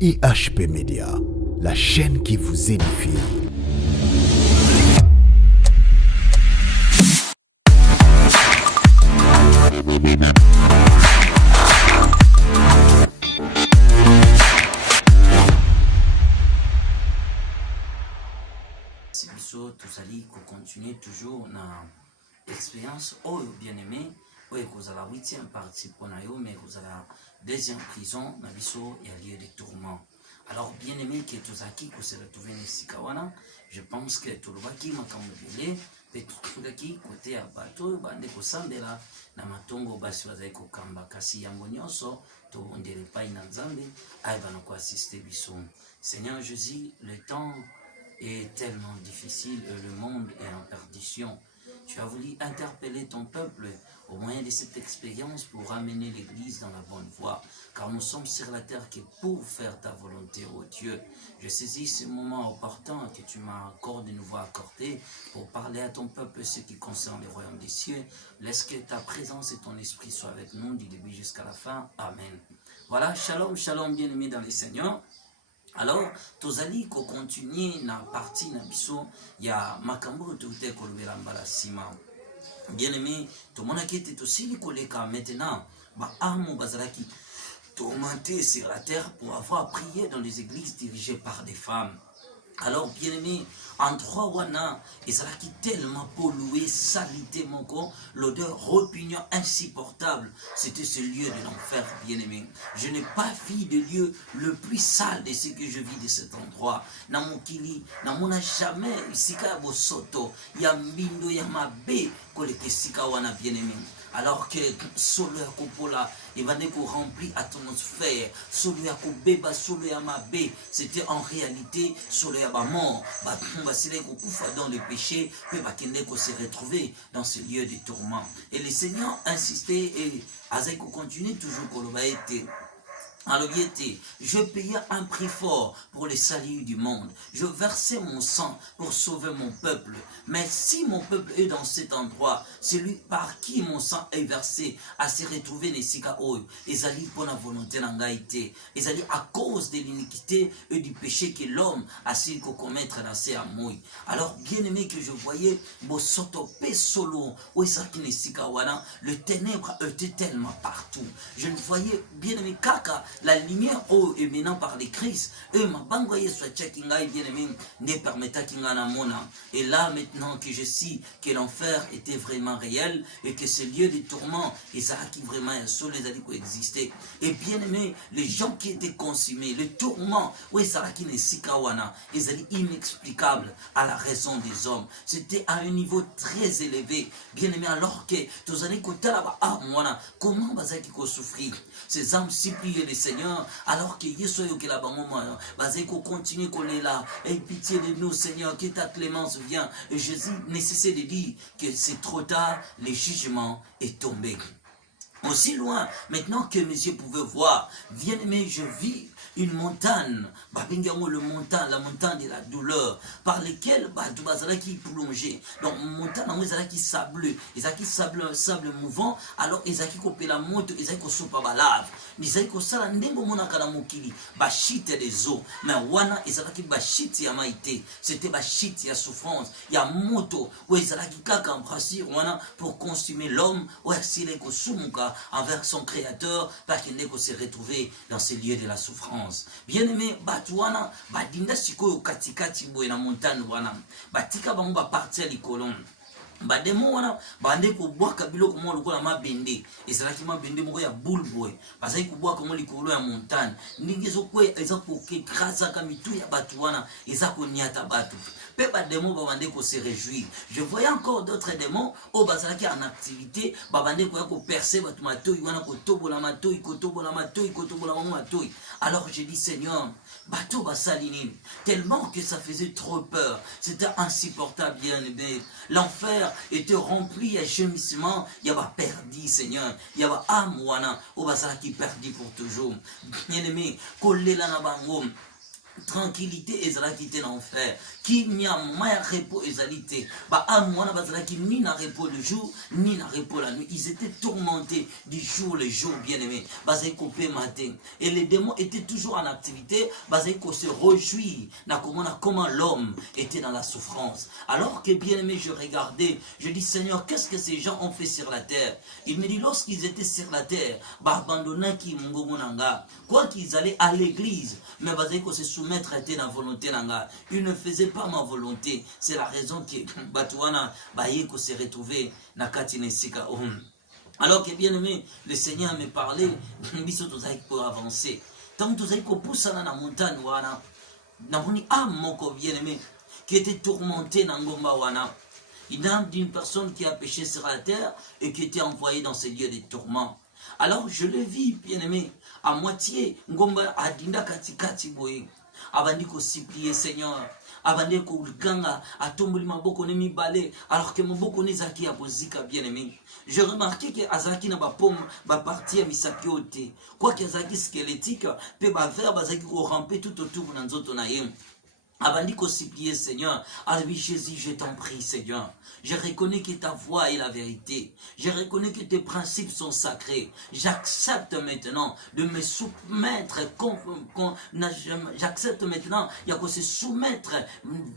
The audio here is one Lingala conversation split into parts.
IHP Média, la chaîne qui vous édifie. C'est biso tozali continuer toujours na expérience oyo bien aimé oyo kozala 8e partie pour na yo mais kozala 2e prison na biso ya lieu de tourment. Alors bien aimé que tozaki ko se retrouver na sika wana, je pense que tolobaki makambo belé pe tokaki côté ya bato bande ko sambela na matongo basi bazali ko kamba kasi yango nyonso to ondele pai na Nzambe ay bana ko assister biso. Seigneur Jésus, le temps est tellement difficile et le monde est en perdition. Tu as voulu interpeller ton peuple au moyen de cette expérience pour ramener l'Église dans la bonne voie, car nous sommes sur la terre que pour faire ta volonté, ô Dieu. Je saisis ce moment opportun que tu m'as encore de nouveau accordé pour parler à ton peuple ce qui concerne le royaume des cieux. Laisse que ta présence et ton esprit soient avec nous du début jusqu'à la fin. Amen. Voilà, shalom, shalom, bien-aimés dans les Seigneurs. Alors, tozali ko continuer na partie na biso ya makambo tote kolobela mbala sima. Bien aimé, tout le monde qui était aussi koleka maintenant, ba amo bazalaki tourmenté sur la terre pour avoir prié dans les églises dirigées par des femmes. Alors, bien aimé, en 3 wana, et ça qui tellement pollué, salité mon corps, l'odeur repugnant insupportable. C'était ce lieu de l'enfer, bien aimé. Je n'ai pas vu de lieu le plus sale de ce que je vis de cet endroit. Na mokili, na mona jamais, sika bosoto, ya mbindo, ya mabe, koleke sika wana, bien aimé. Alors que solo ya kopola evane ko rempli atmosphère, solo ya kobeba, solo ya mabe, c'était en réalité solo ya ba mort, ba basile ko kufa dans le péché, pe bakende ko se retrouver dans ce lieu de tourment. Et le Seigneur insistait et azai ko continue toujours koloba ete. Alors, je payais un prix fort pour le salut du monde. Je versais mon sang pour sauver mon peuple. Mais si mon peuple est dans cet endroit, celui par qui mon sang est versé à se retrouver dans Sika Oyo, ezali pour la volonté d'Angaïté, ezali à cause de l'iniquité et du péché que l'homme a su commettre dans ses amours. Alors, bien aimé que je voyais, Bosoto pe solo, le ténèbre était tellement partout. Je ne voyais, bien aimé, Kaka, la lumière émanant par les Christ, ne permettait et là maintenant que je sais que l'enfer était vraiment réel et que ce lieu de tourment et ça qui vraiment existait. Et bien aimé, les gens qui étaient consumés, le tourment, inexplicable à la raison des hommes. C'était à un niveau très élevé. Bien aimé, alors que tous années comment bazaki ko souffrir. Ces âmes suppliaient le Seigneur, alors que Yesoyo que la bango bazeko continue qu'on est là. Et pitié de nous, Seigneur, que ta clémence vient. Et Jésus nécessite de dire que c'est trop tard, le jugement est tombé. Aussi loin, maintenant que mes yeux pouvaient voir, bien aimé, je vis une montagne, la montagne de la douleur, par lesquelles qui plongé. Donc, montagne, qui sableux, qui sable mouvant, alors ils qui coupé la moto, ils qui soupa balave, ils qui sala ndengo mona kana mokili, bachite des eaux, mais wana ils qui bachite ya maïté, c'était bachite ya souffrance, ya moto, où ils qui kaka embrasser wana pour consumer l'homme, où s'il est sumuka envers son créateur, parce qu'il n'est que se retrouver dans ces lieux de la souffrance. Bien aimé, batuana, badinda sikoyo katikati boye na montagne wana, batika bango ba partir likolon. Bademo wana bande ko boaka biloko mo lokola mabende ezalaki mabende moko ya boule boy bazali ko boaka mo likolo ya montagne ndingi zokwe eza ko ke grâce ka mitu ya batu wana eza ko niata batu pe bademo bande ko se réjouir. Je voyais encore d'autres démons au bazalaki en activité bande ko ya ko percer batu matoi wana ko tobola matoi ko tobola matoi ko tobola matoi. Alors j'ai dit Seigneur, bateau basalinine, tellement que ça faisait trop peur, c'était insupportable, bien aimé. L'enfer était rempli à gémissement, il y avait perdu, Seigneur, il y avait amouana, au basala qui perdu pour toujours. Bien aimé, collé là na bango. tranquillité ezalaki te na enfer ki nyama ya repos ezali te baâme wana bazalaki ni na repos le jour ni na repos la nuit. Ils étaient tourmentés du jour le jour, bien aimé, bazali kopé matin, et les démons étaient toujours en activité, bazali ko se réjouir na comment l'homme était dans la souffrance. Alors que, bien aimé, je regardais, je dis Seigneur, qu'est-ce que ces gens ont fait sur la terre? Il me dit lorsqu'ils étaient sur la terre, abandonnant qui mungomonanga, quoi qu'ils allaient à l'église, mais bazali ko se soumettre à la volonté nanga, ils ne faisaient pas ma volonté. C'est la raison que Batouana Bayeko s'est retrouvé na Katine Sika. Alors que bien aimé, le Seigneur me parlait, biso tozaï pour avancer. Tant que tozaï ko poussa na montagne wana, na moni moko bien aimé, qui était tourmenté na ngomba wana. Il y a d'une personne qui a péché sur la terre et qui était envoyée dans ces lieux de tourment. Alors je le vis, bien aimé, à moitié, ngomba adinda kati boye. Abandi ko supplier Seigneur, abandi ko ganga atomboli maboko ne mibale, alors que maboko ne zaki ya bozika, bien aimé. Je remarquais que azaki na ba pomme ba partie misaki ote. Quoi que azaki squelettique, pe ba verre bazaki ko ramper tout autour na nzoto na ye. Abandi ko supplier Seigneur, ah oui Jésus, je t'en prie Seigneur. Je reconnais que ta voix est la vérité. Je reconnais que tes principes sont sacrés. J'accepte maintenant de me soumettre. J'accepte maintenant ya ko se soumettre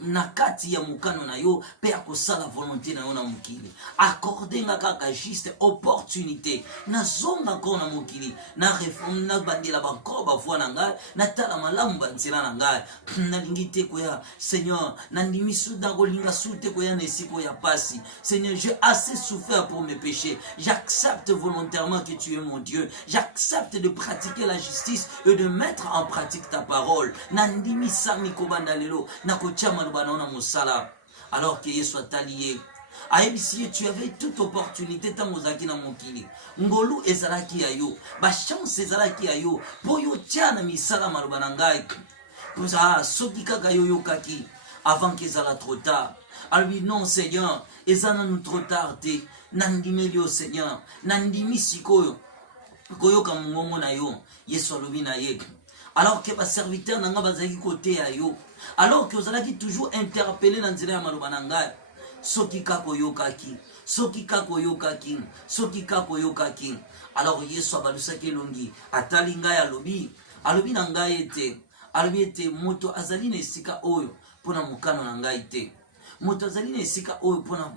nakati ya mukano na yo pe ko sala volonté na yo na mukili. Accorder nga kaka juste opportunité. Na zonga ko na mukili. Na réforme na bandila banko ba voix na ngai, na tala malamu banzela na ngai. Na lingite ko ya Seigneur, na ndimi suda ko linga sute ko ya nesiko ya pasi. Seigneur, j'ai assez souffert pour mes péchés. J'accepte volontairement que tu es mon Dieu. J'accepte de pratiquer la justice et de mettre en pratique ta parole. Nandimi sami kobanda lelo, nakochama lubana musala. Alors que Yesu soit allié. Aïbisi, tu avais toute opportunité tant ozaki na mokili. Ngolu ezalaki ya yo. Ba chance ezalaki ya yo. Po yo tiana misala malubana ngai. Poza soki kaka yo yokaki avant que ezala trop tard. Alors lui non Seigneur, ezana nous trop tardé. Nandimi yo Seigneur, nandimi sikoyo. Koyoka mungongo na yo, Yesu alobi na ye. Alors que ba serviteur nanga bazaki côté ya yo. Alors que ozalaki toujours interpellé na nzela ya maloba na ngai. Soki kako yokaki, soki kako yokaki, soki kako yokaki. Alors Yesu abalusaki longi, atali ngai alobi na ngai ete, alobi ete moto azali na esika oyo pona mukano na ngai te. Moto azali na esika oyo pona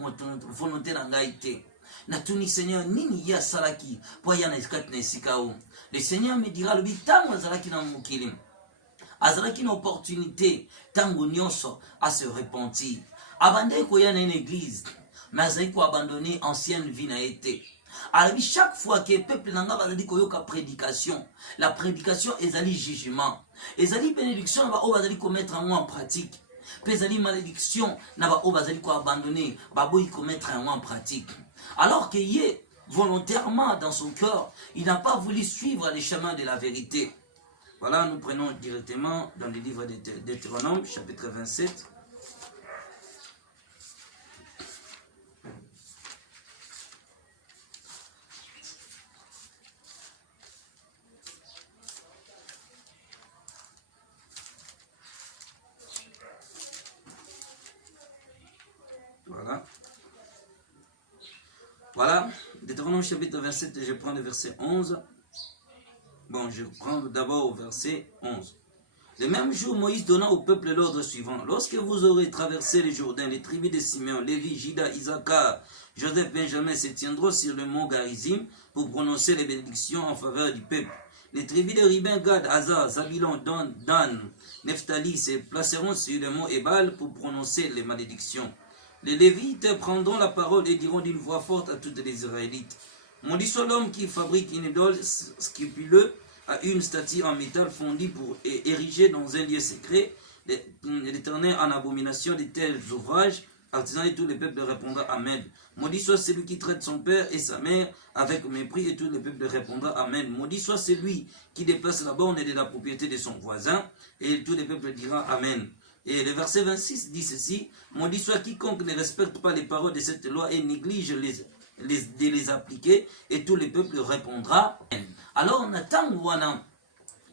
volonté na ngai te. Natuni Seigneur nini ya salaki po ya na esika oyo. Le Seigneur me dira alobi tango azalaki na mokili. Azalaki na opportunité tango nyonso à se repentir. Abandonner koya na une église, mais azali ko abandonner ancienne vie na été. Alors chaque fois que peuple nanga bazali koyoka prédication, la prédication ezali jugement, ezali bénédiction ba o bazali ko mettre en pratique. Ezali malédiction na ba o bazali ko abandonner, ba boyi ko mettre en pratique. Alors que yé volontairement dans son cœur, il n'a pas voulu suivre les chemins de la vérité. Voilà, nous prenons directement dans le livre de Deutéronome, chapitre 27. Voilà, Deutéronome chapitre 27, je prends le verset 11. Bon, je prends d'abord au verset 11. Le même jour, Moïse donna au peuple l'ordre suivant. Lorsque vous aurez traversé le Jourdain, les tribus de Simeon, Lévi, Juda, Issachar, Joseph, Benjamin se tiendront sur le mont Garizim pour prononcer les bénédictions en faveur du peuple. Les tribus de Ruben, Gad, Hazar, Zabilon, Dan, Nephtali se placeront sur le mont Ebal pour prononcer les malédictions. Les Lévites prendront la parole et diront d'une voix forte à toutes les Israélites. Maudit soit l'homme qui fabrique une idole scripuleuse à une statue en métal fondu pour ériger dans un lieu secret. L'Éternel en abomination de tels ouvrages. Artisans et tous les peuples répondront Amen. Maudit soit celui qui traite son père et sa mère avec mépris et tous les peuples répondront Amen. Maudit soit celui qui déplace la borne de la propriété de son voisin et tous les peuples diront Amen. Et le verset 26 dit ceci, maudit soit quiconque ne respecte pas les paroles de cette loi et néglige de les appliquer, et tous les peuples répondra. Alors on attend wana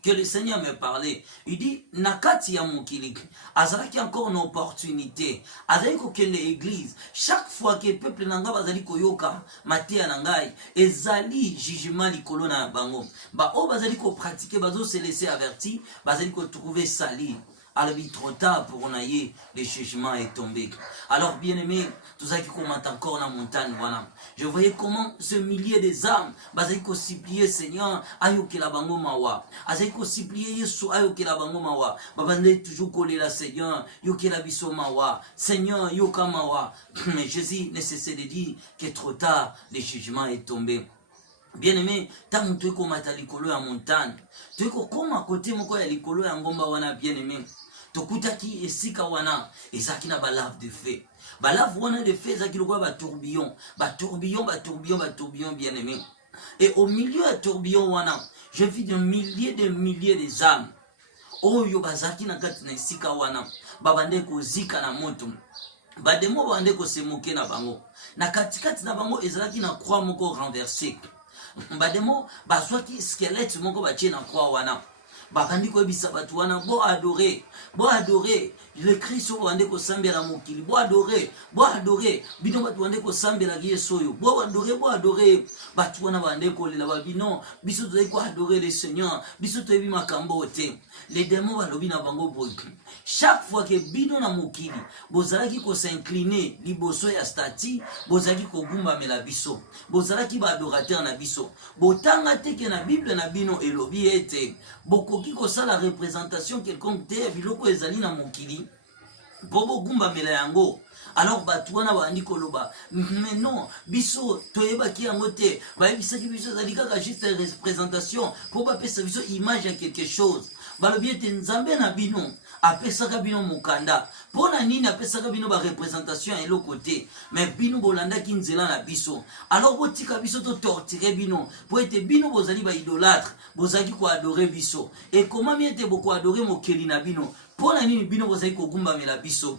que le Seigneur me parlait. Il dit, nakati ya mokili, azalaki encore une opportunité, azali kokende l'église. Chaque fois que le peuple nanga bazali koyoka, matea nangai, ezali jugement likolo na bango. Ba o bazali ko pratiquer, bazo se laisser avertir, bazali ko trouver sali. Alors, il est trop tard pour on aille, le jugement est tombé. Alors, bien aimé, tout ça qui commente encore dans la montagne, voilà. Je voyais comment ce millier des âmes, bazali ko supplier Seigneur, ayo ke la bango mawa. Azali ko supplier Yesu, ayo ke la bango mawa. Babande toujours collé la Seigneur, yo ke la biso mawa. Seigneur, yo ka mawa. Mais Jésus ne cessait de dire que trop tard, le jugement est tombé. Bien aimé, tant que tu es likolo ya montagne, tu es comme à côté moko ya likolo ya ngomba wana bien aimé. Tokutaki esika wana, ezaki na balave de feu. Balave wana de feu ezaki lokwa ba tourbillon, bien aimé. Et au milieu de tourbillon wana, j'ai vu des milliers des âmes. Oyo bazaki na kati na esika wana, babande ko zika na moto. Bademo babande ko se moke na bango. Na katikati na bango ezalaki na croix moko renversée. Bademo bazwaki squelette moko batie na croix wana. Bakandi ko ebisa batu wana bo adorer le Christ o bande ko sambela mokili bo adorer bino batu bande ko sambela Yesu yo bo adorer batu wana bande ko lela babino biso to ko adorer le Seigneur biso to ebi makambo te. Les démons balobi na bango boy. Chaque fois que bino na mokili bozalaki ko s'incliner liboso ya stati bozalaki ko gumba mela biso bozalaki ba adorateur na biso botanga teke na Bible na bino elobi ete bokoki ko sala représentation quelconque te biloko ezali na mokili bobo gumba mela yango. Alors batuana bandi koloba mais non biso toyebaki yango te bayebisaki biso ezali kaka juste représentation pour pas pesa biso image ya quelque chose. Balobi ete nzambe na bino apesaka bino mokanda pona nini apesaka bino ba représentation ya eloko te mais bino bolandaki nzela na biso. Alors botika biso to torturer bino po ete bino bozali ba idolâtre bozali ko adorer biso et comment miete boko adorer mokeli na bino pona nini bino bozali ko gumba mela biso.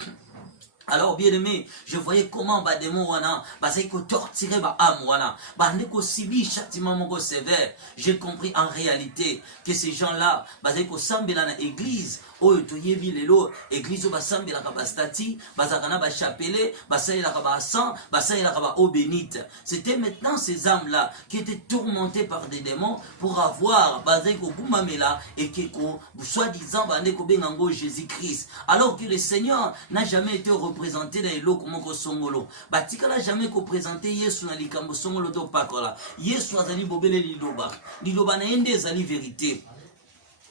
Alors bien aimé, je voyais comment bademo wana, bazai ko torturer ba âme wana, bande ko sibi châtiment moko sévère. J'ai compris en réalité que ces gens-là, bazai ko sambela na église, oyo toyebi lelo, église ba sambela ka ba stati, bazakana ba chapelet, basalela ka ba sang, basalela ka ba eau bénite. C'était maintenant ces âmes-là qui étaient tourmentées par des démons pour avoir bazai ko gumamela et que soi-disant bande ko bengango Jésus-Christ. Alors que le Seigneur n'a jamais été représenté dans eloko moko songolo. Batikala jamais ko présenter Yesu na likambo songolo to pakola. Yesu azali bobele liloba. Liloba na ende ezali vérité.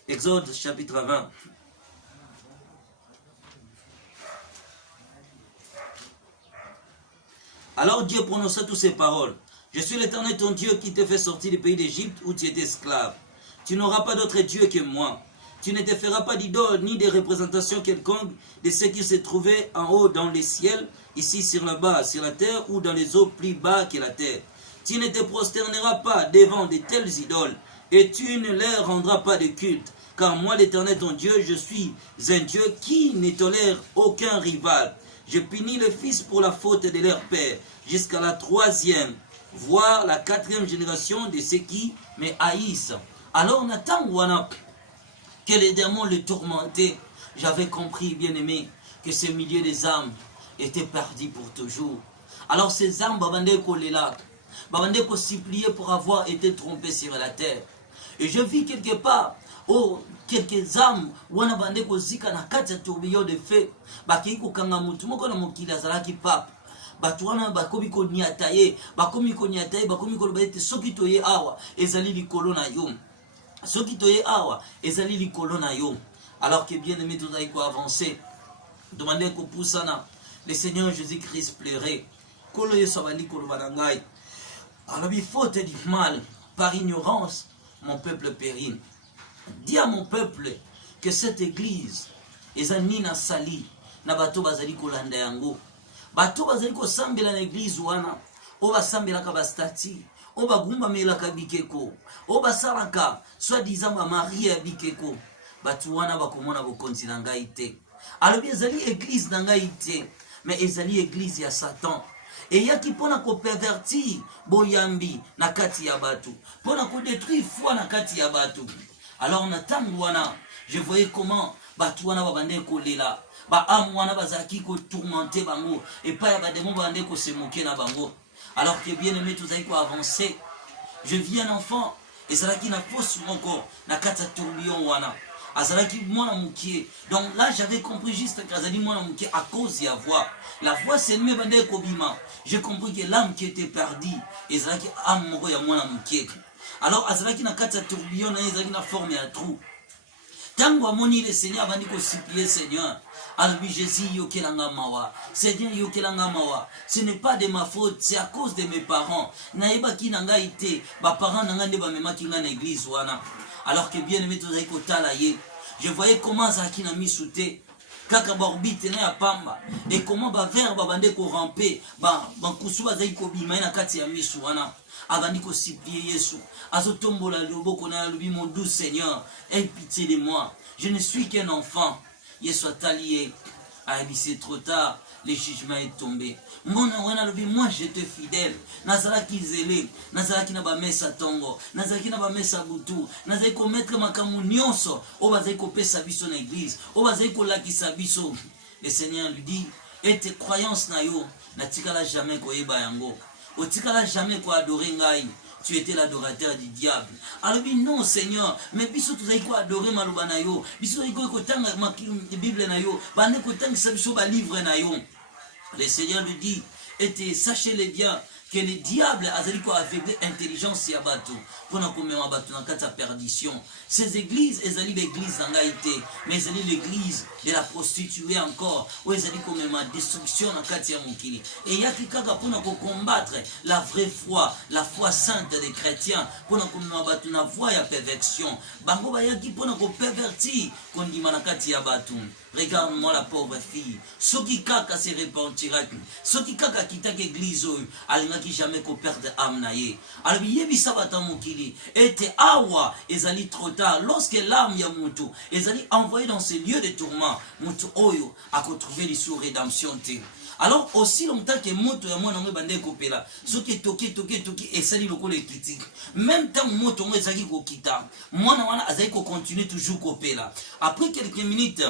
Exode chapitre 20. Alors Dieu prononça toutes ces paroles. Je suis l'Éternel ton Dieu qui te fait sortir du pays d'Égypte où tu étais esclave. Tu n'auras pas d'autre Dieu que moi. Tu ne te feras pas d'idole ni de représentation quelconque de ce qui se trouvait en haut dans les ciels, ici sur le bas, sur la terre, ou dans les eaux plus bas que la terre. Tu ne te prosterneras pas devant de telles idoles, et tu ne leur rendras pas de culte. Car moi, l'Éternel ton Dieu, je suis un Dieu qui ne tolère aucun rival. Je punis les fils pour la faute de leur père, jusqu'à la 3e, voire la 4e génération de ceux qui me haïssent. Alors Nathan wana que les démons le tourmentaient, j'avais compris, bien aimé, que ce milieu des âmes étaient perdus pour toujours. Alors ces âmes, babande kolela, babande ko supplier pour avoir été trompés sur la terre. Et je vis quelque part, quelques âmes, wana bande ko zika na kati ya tourbillon de feu, baki ko kanga mutu moko na mokili azalaki pape. Batu wana bakomi ko niataye, bakomi ko loba ete soki toye awa, ezali likolo na yo. Soki toye awa, ezali likolo na yo. Alors que bien aimé, tout a avancer. Demandez qu'on pousse na. Le Seigneur Jésus-Christ pleurait. Kolo yesabali kolo banangai. Alors il faut te dire mal, par ignorance, mon peuple périt. Dis à mon peuple que cette église ezani na sali na bato bazali kolanda yango. Bato bazali ko sambela na église wana, o ba sambela ka bastati. O bagumba melaka bikeko o basalaka soi-disant ba Marie bikeko batu wana bakomona bokonzi na ngai te. Alors ezali église na ngai te, mais ezali église ya Satan. Et yaki pona ko pervertir boyambi na kati ya batu, pona ko détruire foi na kati ya batu. Alors na tangu wana je voyais comment batu wana babande kolela ba am wana bazaki ko tourmenter bango et pas ya ba démon bande ko se moquer na bango. Alors que bien aimé tout ko avancer. Je vis un enfant et ça qui na force mon corps na kata tourbillon wana. Azalaki mwana mukie. Donc là j'avais compris juste que azali mwana mukie à cause ya voix. La voix c'est me bande ko bima. J'ai compris que l'âme qui était perdue ezalaki am moko ya mwana mukie. Alors azalaki na kata tourbillon na ezalaki na forme ya trou. Tango amoni le Seigneur bandi ko supplier Seigneur. Albi Jésus yokelanga mawa. Seigneur yokelanga mawa. Ce n'est pas de ma faute, c'est à cause de mes parents. Naeba ki nanga ite, ba parents nanga nde ba mema ki nga na église wana. Alors que bien aimé tozali kotala ye. Je voyais comment zaki na misute. Kaka ba orbite na ya pamba. Et comment ba verbe ba bande ko ramper, ba kusu bazali ko bima na kati ya misu wana. Avant de supplier Yesu, azotombola loboko na lobi mon doux Seigneur, aie pitié de moi. Je ne suis qu'un enfant. Yesu atalié, c'est trop tard, le jugement est tombé. Moi j'étais fidèle. Nazalaki zélé, nazalaki na ba mesa tongo, nazalaki na ba mesa butu, nazalaki ko mettre makamu nyonso, o bazali ko pesa biso na église, o bazali ko lakisa biso. Le Seigneur lui dit, et tes croyances na yo, na tikala jamais ko yeba yango. O tikala jamais ko adorer ngai. Tu étais l'adorateur du diable. Alors dit non Seigneur, mais biso tu zaiko adorer maloba na yo, biso zaiko kotanga ma Bible na yo, bande kotanga sa biso ba livre na yo. Le Seigneur lui dit, et sachez-le bien que le diable a aveuglé l'intelligence ya bato pour na komema bato na kata perdition. Ces églises ezali l'église d'angaïté, mais ezali l'église de la prostituée encore, où ezali komema destruction na kati ya mokili. Et yaki kaka pour na combattre la vraie foi, la foi sainte des chrétiens, pour na komema bato na voie ya perversion. Bango ba yaki pour na ko pervertir kondima na kati ya bato. Regarde-moi la pauvre fille. Soki kaka se repentira. Soki kaka kita ke église alinga ki jamais ko perdre âme na ye. Alors yebi sabata mokili ete awa ezali trop tard lorsque l'âme ya mutu ezali envoyé dans ce lieu de tourment. Mutu oyo a trouvé l'issue rédemption te. Alors aussi longtemps que moto ya mwana ngwe bande kopela soki toki esali lokolo ekiti même temps moto ngwe ezaki kokita mwana wana azali ko continuer toujours kopela après quelques minutes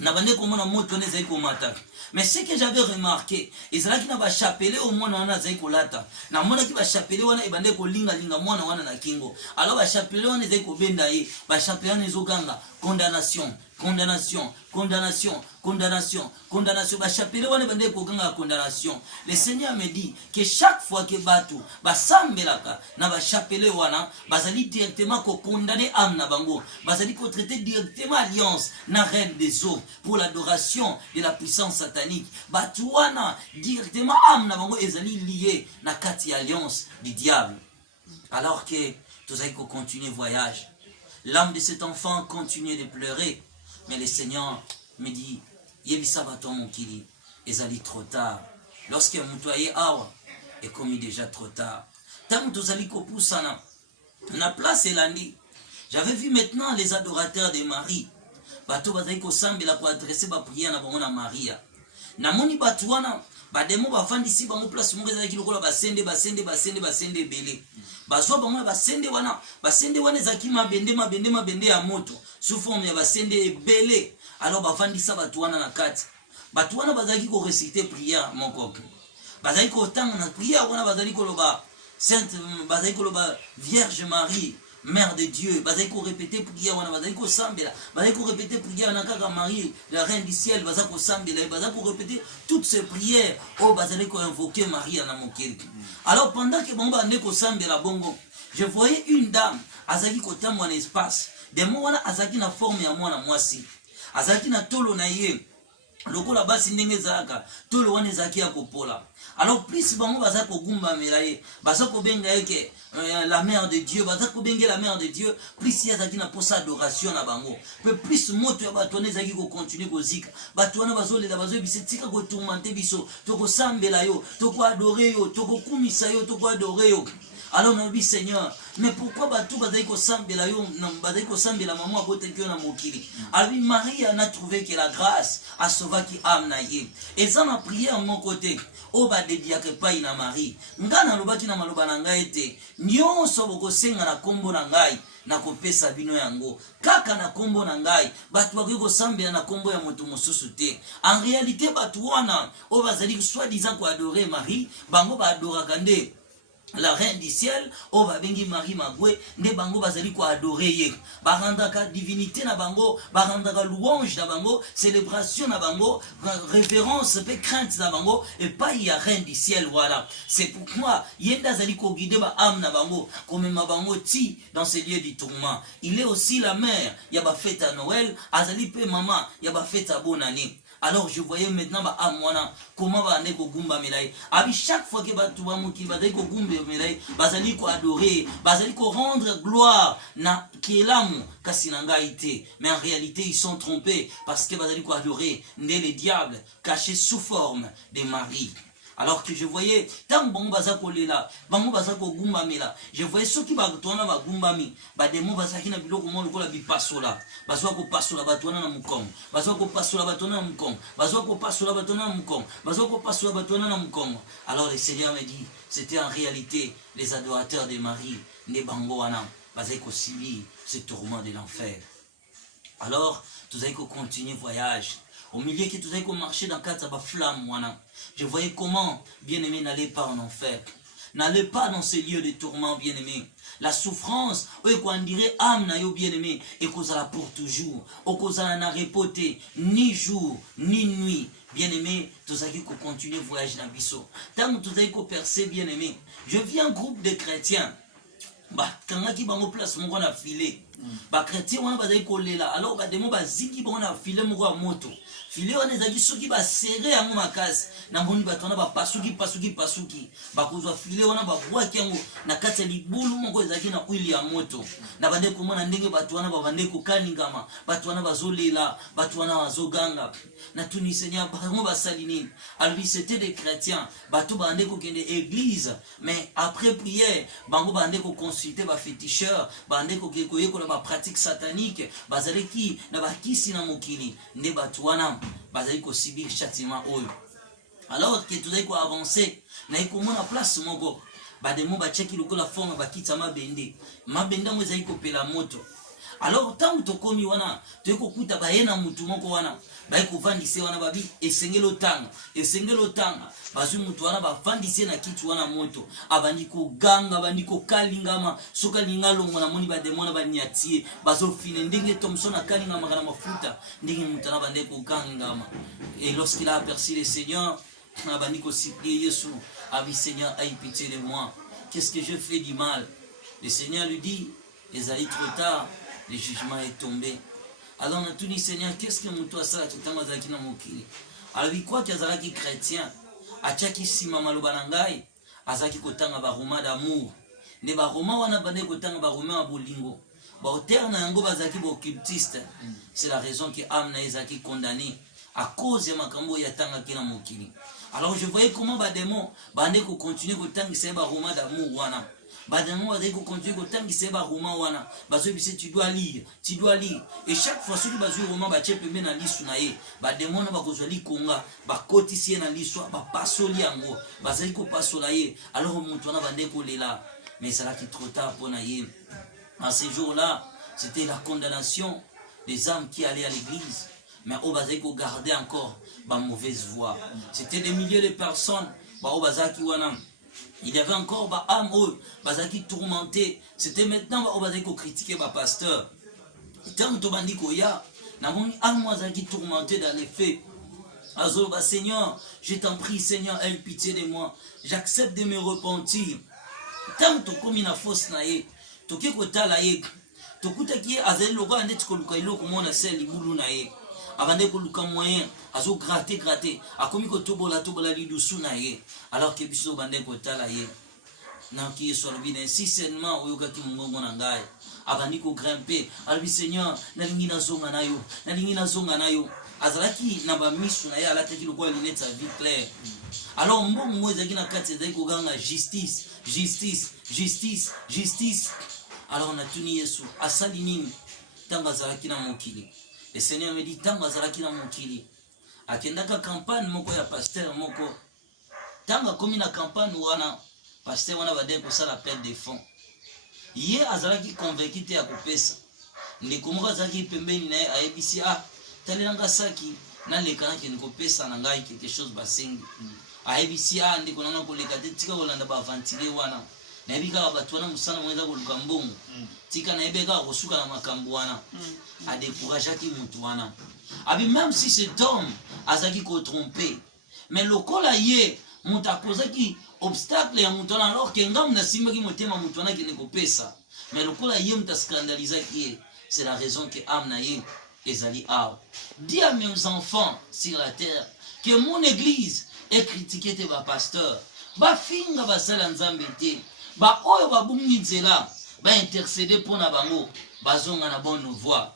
na bande komona moto ne ezali komata. Mais ce que j'avais remarqué, ezalaki na ba chapelet au mwana wana azali kolata na mona ki ba chapelet wana ebande ko linga mwana wana na kingo. Alors ba chapelet wana ezali ko benda ye, ba chapelet wana ezoganga condamnation, condamnation, condamnation, condamnation, condamnation. Ba chapelet wana bande ko ganga condamnation. Le Seigneur me dit que chaque fois que batu ba sambelaka na ba chapelet wana bazali directement ko condamner âme na bango, bazali ko traiter directement alliance na reine des eaux pour l'adoration de la puissance satanique. Batu wana directement âme na bango ezali lié na kati alliance du diable. Alors que tous allez continuer voyage, l'âme de cet enfant continuait de pleurer, mais le Seigneur me dit yebisa baton mokili ezali trop tard. Lorsque mutoye awa est commis déjà trop tard. Tant tous allez kopusana na place elandi. J'avais vu maintenant les adorateurs de Marie. Bato bazali ko sambela ko adresser ba prière na bango na Maria. Na moni batu wana ba demo ba fandisi bango place mo ezali lokola basende belé. Bazwa bango basende wana ezaki mabende ya moto sous forme ya basende belé. Alors ba fandisa batu wana na kati. Batu wana bazali ko réciter prière mon coq. Bazali ko tanga na prière wana bazali ko loba Sainte bazali ko loba Vierge Marie, Mère de Dieu, bazali ko répéter prière wana bazali ko sambela, bazali ko répéter prière na kaka Marie, la reine du ciel, bazali ko sambela, bazali ko répéter toutes ces prières, oh bazali ko invoquer Marie na mokeli. Alors pendant que bon bande ko sambela bongo, je voyais une dame azaki ko tamwa na espace, de mo wana azaki na forme ya mwana mwasi. Azaki na tolo na ye. Lokola basi ndenge zaka, tolo wana ezaki ya kopola. Alors plus bango baza ko gumba melaye, baza ko benga yeke la mère de Dieu, baza ko benga la mère de Dieu, plus yazaki na posa adoration na bango. Plus moto ya bato wana ezaki ko continuer ko zika. Bato wana bazolela bazo bisetika ko tourmenter biso, to ko sambela yo, to ko adorer yo, to ko kumisa yo, to ko adorer yo. Alors on dit Seigneur, mais pourquoi batou bazali ko sambela yo, bazali ko sambela maman abote kyo na mokili. Alors Marie a trouvé que la grâce a sauvé qui âme na ye. Et ça m'a prié à mon côté. O ba dédié que pas ina Marie. Ngana lobaki na maloba na ngai te. Nyonso boko senga na kombo na ngai. na kopesa bino yango kaka na kombo na ngai bato bakoki kosambela na kombo ya moto mosusu te. En réalité bato wana oyo bazali soi-disant koadore Marie bango baadoraka nde la reine du ciel o babengi Marie Magwe nde bango bazali ko adorer ye barandaka divinité na bango barandaka louange na bango célébration na bango révérence pe crainte na bango et pas ya reine du ciel. Voilà, c'est pourquoi yenda zali ko guider ba âme na bango komema bango ti dans ces lieux du tourment. Il est aussi la mère ya ba fête à Noël azali pe maman ya ba fête à bonne année. Alors je voyais maintenant ba amwana comment ba ne ko gumba melai abi chaque fois que ba tuba muki ba ko gumba melai bazali ko adorer bazali ko rendre gloire na kielamu kasinanga ite. Mais en réalité ils sont trompés parce que bazali ko adorer né les diables cachés sous forme de Marie. Alors que je voyais tant bon bazako lela bango bazako gumba mela je voyais ceux qui batona ba gumba mi ba demo bazaki na biloko mo lokola bipasola bazako pasola batona na mukongo bazako pasola batona na mukongo bazako pasola batona na mukongo bazako pasola batona na mukongo. Alors le Seigneur me dit c'était en réalité les adorateurs de Marie ne bango wana bazako subir ce tourment de l'enfer. Alors tous allez continuer voyage au milieu que tous allez marcher dans quatre flammes wana. Je voyais comment, bien-aimé, n'allez pas en enfer. N'allez pas dans ces lieux de tourment, bien-aimé. La souffrance, on dirait âme na yo bien-aimé, et causera pour toujours. O causera na repoter, ni jour, ni nuit. Bien-aimé, tout ça qui continue voyage dans Bisso. Tant que tout ça qui percé, bien-aimé. Je vis un groupe de chrétiens. Bah, quand on a place, on a filé. Bah, chrétiens, on a là. Alors, bah, des mots, bah, ziki, on a filé, on a moto. Filé on ezaki soki ba serré yango makasi na mboni bato wana ba pasuki bakozwa filé wana ba bwaki yango na kati ya libulu moko ezaki na huile ya moto na bande komona ndenge bato wana ba bande kokaningama bato wana bazolela bato wana bazoganga na tuni Seigneur bango basali nini. Alors c'était des chrétiens bato bande kokende église mais après prière bango bande ko consulter ba féticheur bande ko koyekola ba pratique satanique bazaleki na bakisi na mokili ne bato wana bazali ko subir châtiment oyo. Alors que tout ko avancer na ikomona place moko ba demo ba cheki lokola forme ba kitsa mabende mo ezali ko pela moto. Alors tant to komi wana to ko kuta ba yena mutu moko wana ba ko vandise wana babi esengelo tanga bazu mutu wana ba vandise na kitu wana moto abandi ko ganga bandi ko kalingama soka lingalongo na moni ba demona ba niatie bazo fine ndenge Thomson akalingama kana mafuta ndenge mutu na bande ko gangama. Et lorsqu'il a aperçu le Seigneur abandi ko supplier Yesu abi Seigneur aie pitié de moi, qu'est-ce que je fais du mal? Le Seigneur lui dit les allés trop tard, le jugement est tombé. Alors on a tout dit Seigneur, qu'est-ce que nous toi ça tout temps azaki na mokili. Alors il quoi qu'azaki chrétien, achaki sima maloba nangai, azaki kotanga ba roman d'amour. Ne ba roman wana bande kotanga ba roman ya bolingo. Ba auteur na yango bazaki ba occultiste. C'est la raison que âme na ezaki condamné à cause de makambo ya tanga kina mokili. Alors je voyais comment ba démon bande ko continuer kotanga c'est ba roman d'amour wana. Badamo va dire continuer autant qui c'est ba roman wana bazo bise tu dois lire et chaque fois celui bazo roman ba chepe me na lisu na ye bademo na ba kozali konga ba kotisi na lisu ba pasoli yango bazali ko pasola ye. Alors monto na bande ko lela mais ça là qui trop tard pour na ye. En ces jours-là c'était la condamnation des âmes qui allaient à l'église mais au bazali ko garder encore ba mauvaise voie. C'était des milliers de personnes ba au bazaki wana. Il y avait encore ba âme bazaki tourmenté. C'était maintenant ba bazaki critiquer ba pasteur. Tant to bandi ko ya na mon âme bazaki tourmenté dans les faits. Azol ba Seigneur, je t'en prie Seigneur, aie pitié de moi. J'accepte de me repentir. Tant to komi na fausse na ye. To ke ko tala ye. To kutaki azali loko andeti ko luka iloko mona sel libulu na ye. Avant ko luka moyen azo gratter akomi ko tobola lidusu na ye. Alors que biso bande ko tala ye na ki so robine si seulement oyoka ki mongongo na ngai abandi ko grimper albi Seigneur na lingi na zonga na yo azalaki na ba misu na ye alataki lokwa lunette sa vie claire. Alors mbongo mweza kina kati za ko ganga justice. Alors on a tuni Yesu asali nini tanga zalaki na mokili. Le Seigneur me dit tanga zalaki na mokili akendaka campagne moko ya pasteur moko tanga komi na campagne wana pasteur wana bade ko sala perte de fonds ye azalaki convaincu te ya kopesa ndeko moko azalaki pembeni na ye ayebisi talelanga saki naleka nakende kopesa na ngai quelque chose basengi ayebisi ndeko nanga koleka te tika kolanda bavantile wana nayebi kaka bato wana mosala mo eza koluka mbongo tika nayebi kaka kosuka na makambo wana adécourageaki motu wana abi même si cet homme azalaki kotrompe mais lokola ye moto akozaki obstacle ya moto wana alors ke ngamu nasimbaki motema moto wana akende kopesa mais lokola ye moto ascandalisaki ye c'est la raison que âme na ye ezali awa. Dis à mes enfants sur la terre que mon église est critiquée te ba pasteur ba finga basala nzambe te ba oyo babungi nzela ba intercéder pona bango bazonga na bonne voie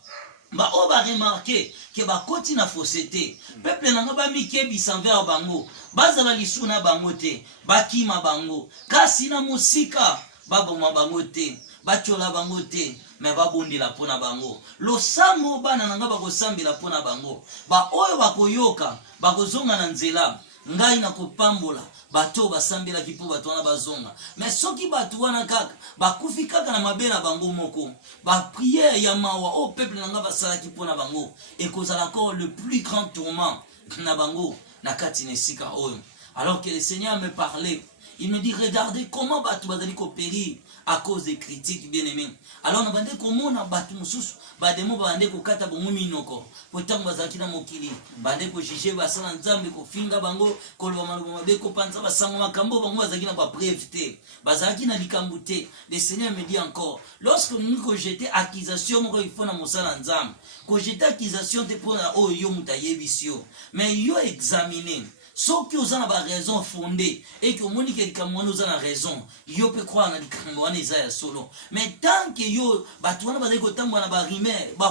ba oyo ba remarquer que ba koti na fausseté peuple nanga ba mikebisa envers bango bazala lisu na bango te bakima bango kasi na musika baboma bango te bachola bango te mais babondela pona bango losambo bana nanga bakosambela pona bango ba oyo bakoyoka bakozonga na nzela ngai na kopambola bato basambela kipo bato wana bazonga mais soki bato wana kaka bakufi kaka na mabe na bango moko ba prière ya mawa o peuple nanga basalaki pona bango ekozala encore le plus grand tourment na bango na kati na esika oyo. Alors que le Seigneur me parlait, il me dit regardez comment bato bazali ko périr à cause des critiques bien-aimés. Alors na bande komona bato mususu bademo bande ko kata bomumi noko potango bazaki na mokili bande ko juger basala nzambe ko finga bango ko lo mabe ko panza basango makambo bango bazaki na ba prévité bazaki na likambu te. Le Seigneur me dit encore lorsque nous ko jeter accusation moko il faut na mosala nzambe ko jeter accusation te pona o yo mutayebisio mais yo examiner sauf que vous avez une raison fondée et que vous avez une raison, vous pouvez croire que vous avez une solo. Mais tant que vous avez une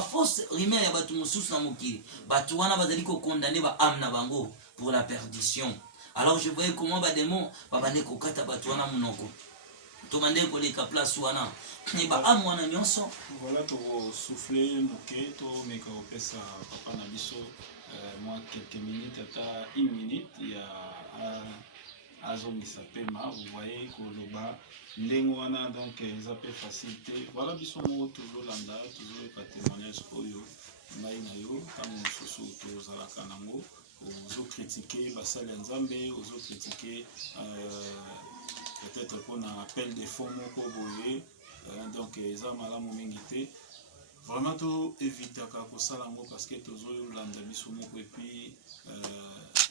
fausse rumeur, vous avez condamné pour la perdition. Alors je voyais comment des mots, vous avez kata batuana munoko. Tomande ko leka place wana. Et ba amwana nyonso. Voilà to souffler moké to meka opesa papa na biso moi quelques minutes ata une minute il y a azongisa pema vous voyez koloba ndenge wana donc ils appellent facilité voilà biso mo toujours landa toujours pas témoignage oyo ngai na yo kama mususu tozalaka nango ozo critiquer basali nzambe ozo critiquer peut-être qu'on a appel des fonds moko boye donc eza malamu mingi te vraiment to éviter ka sala ngo parce que tozo landa biso moko et puis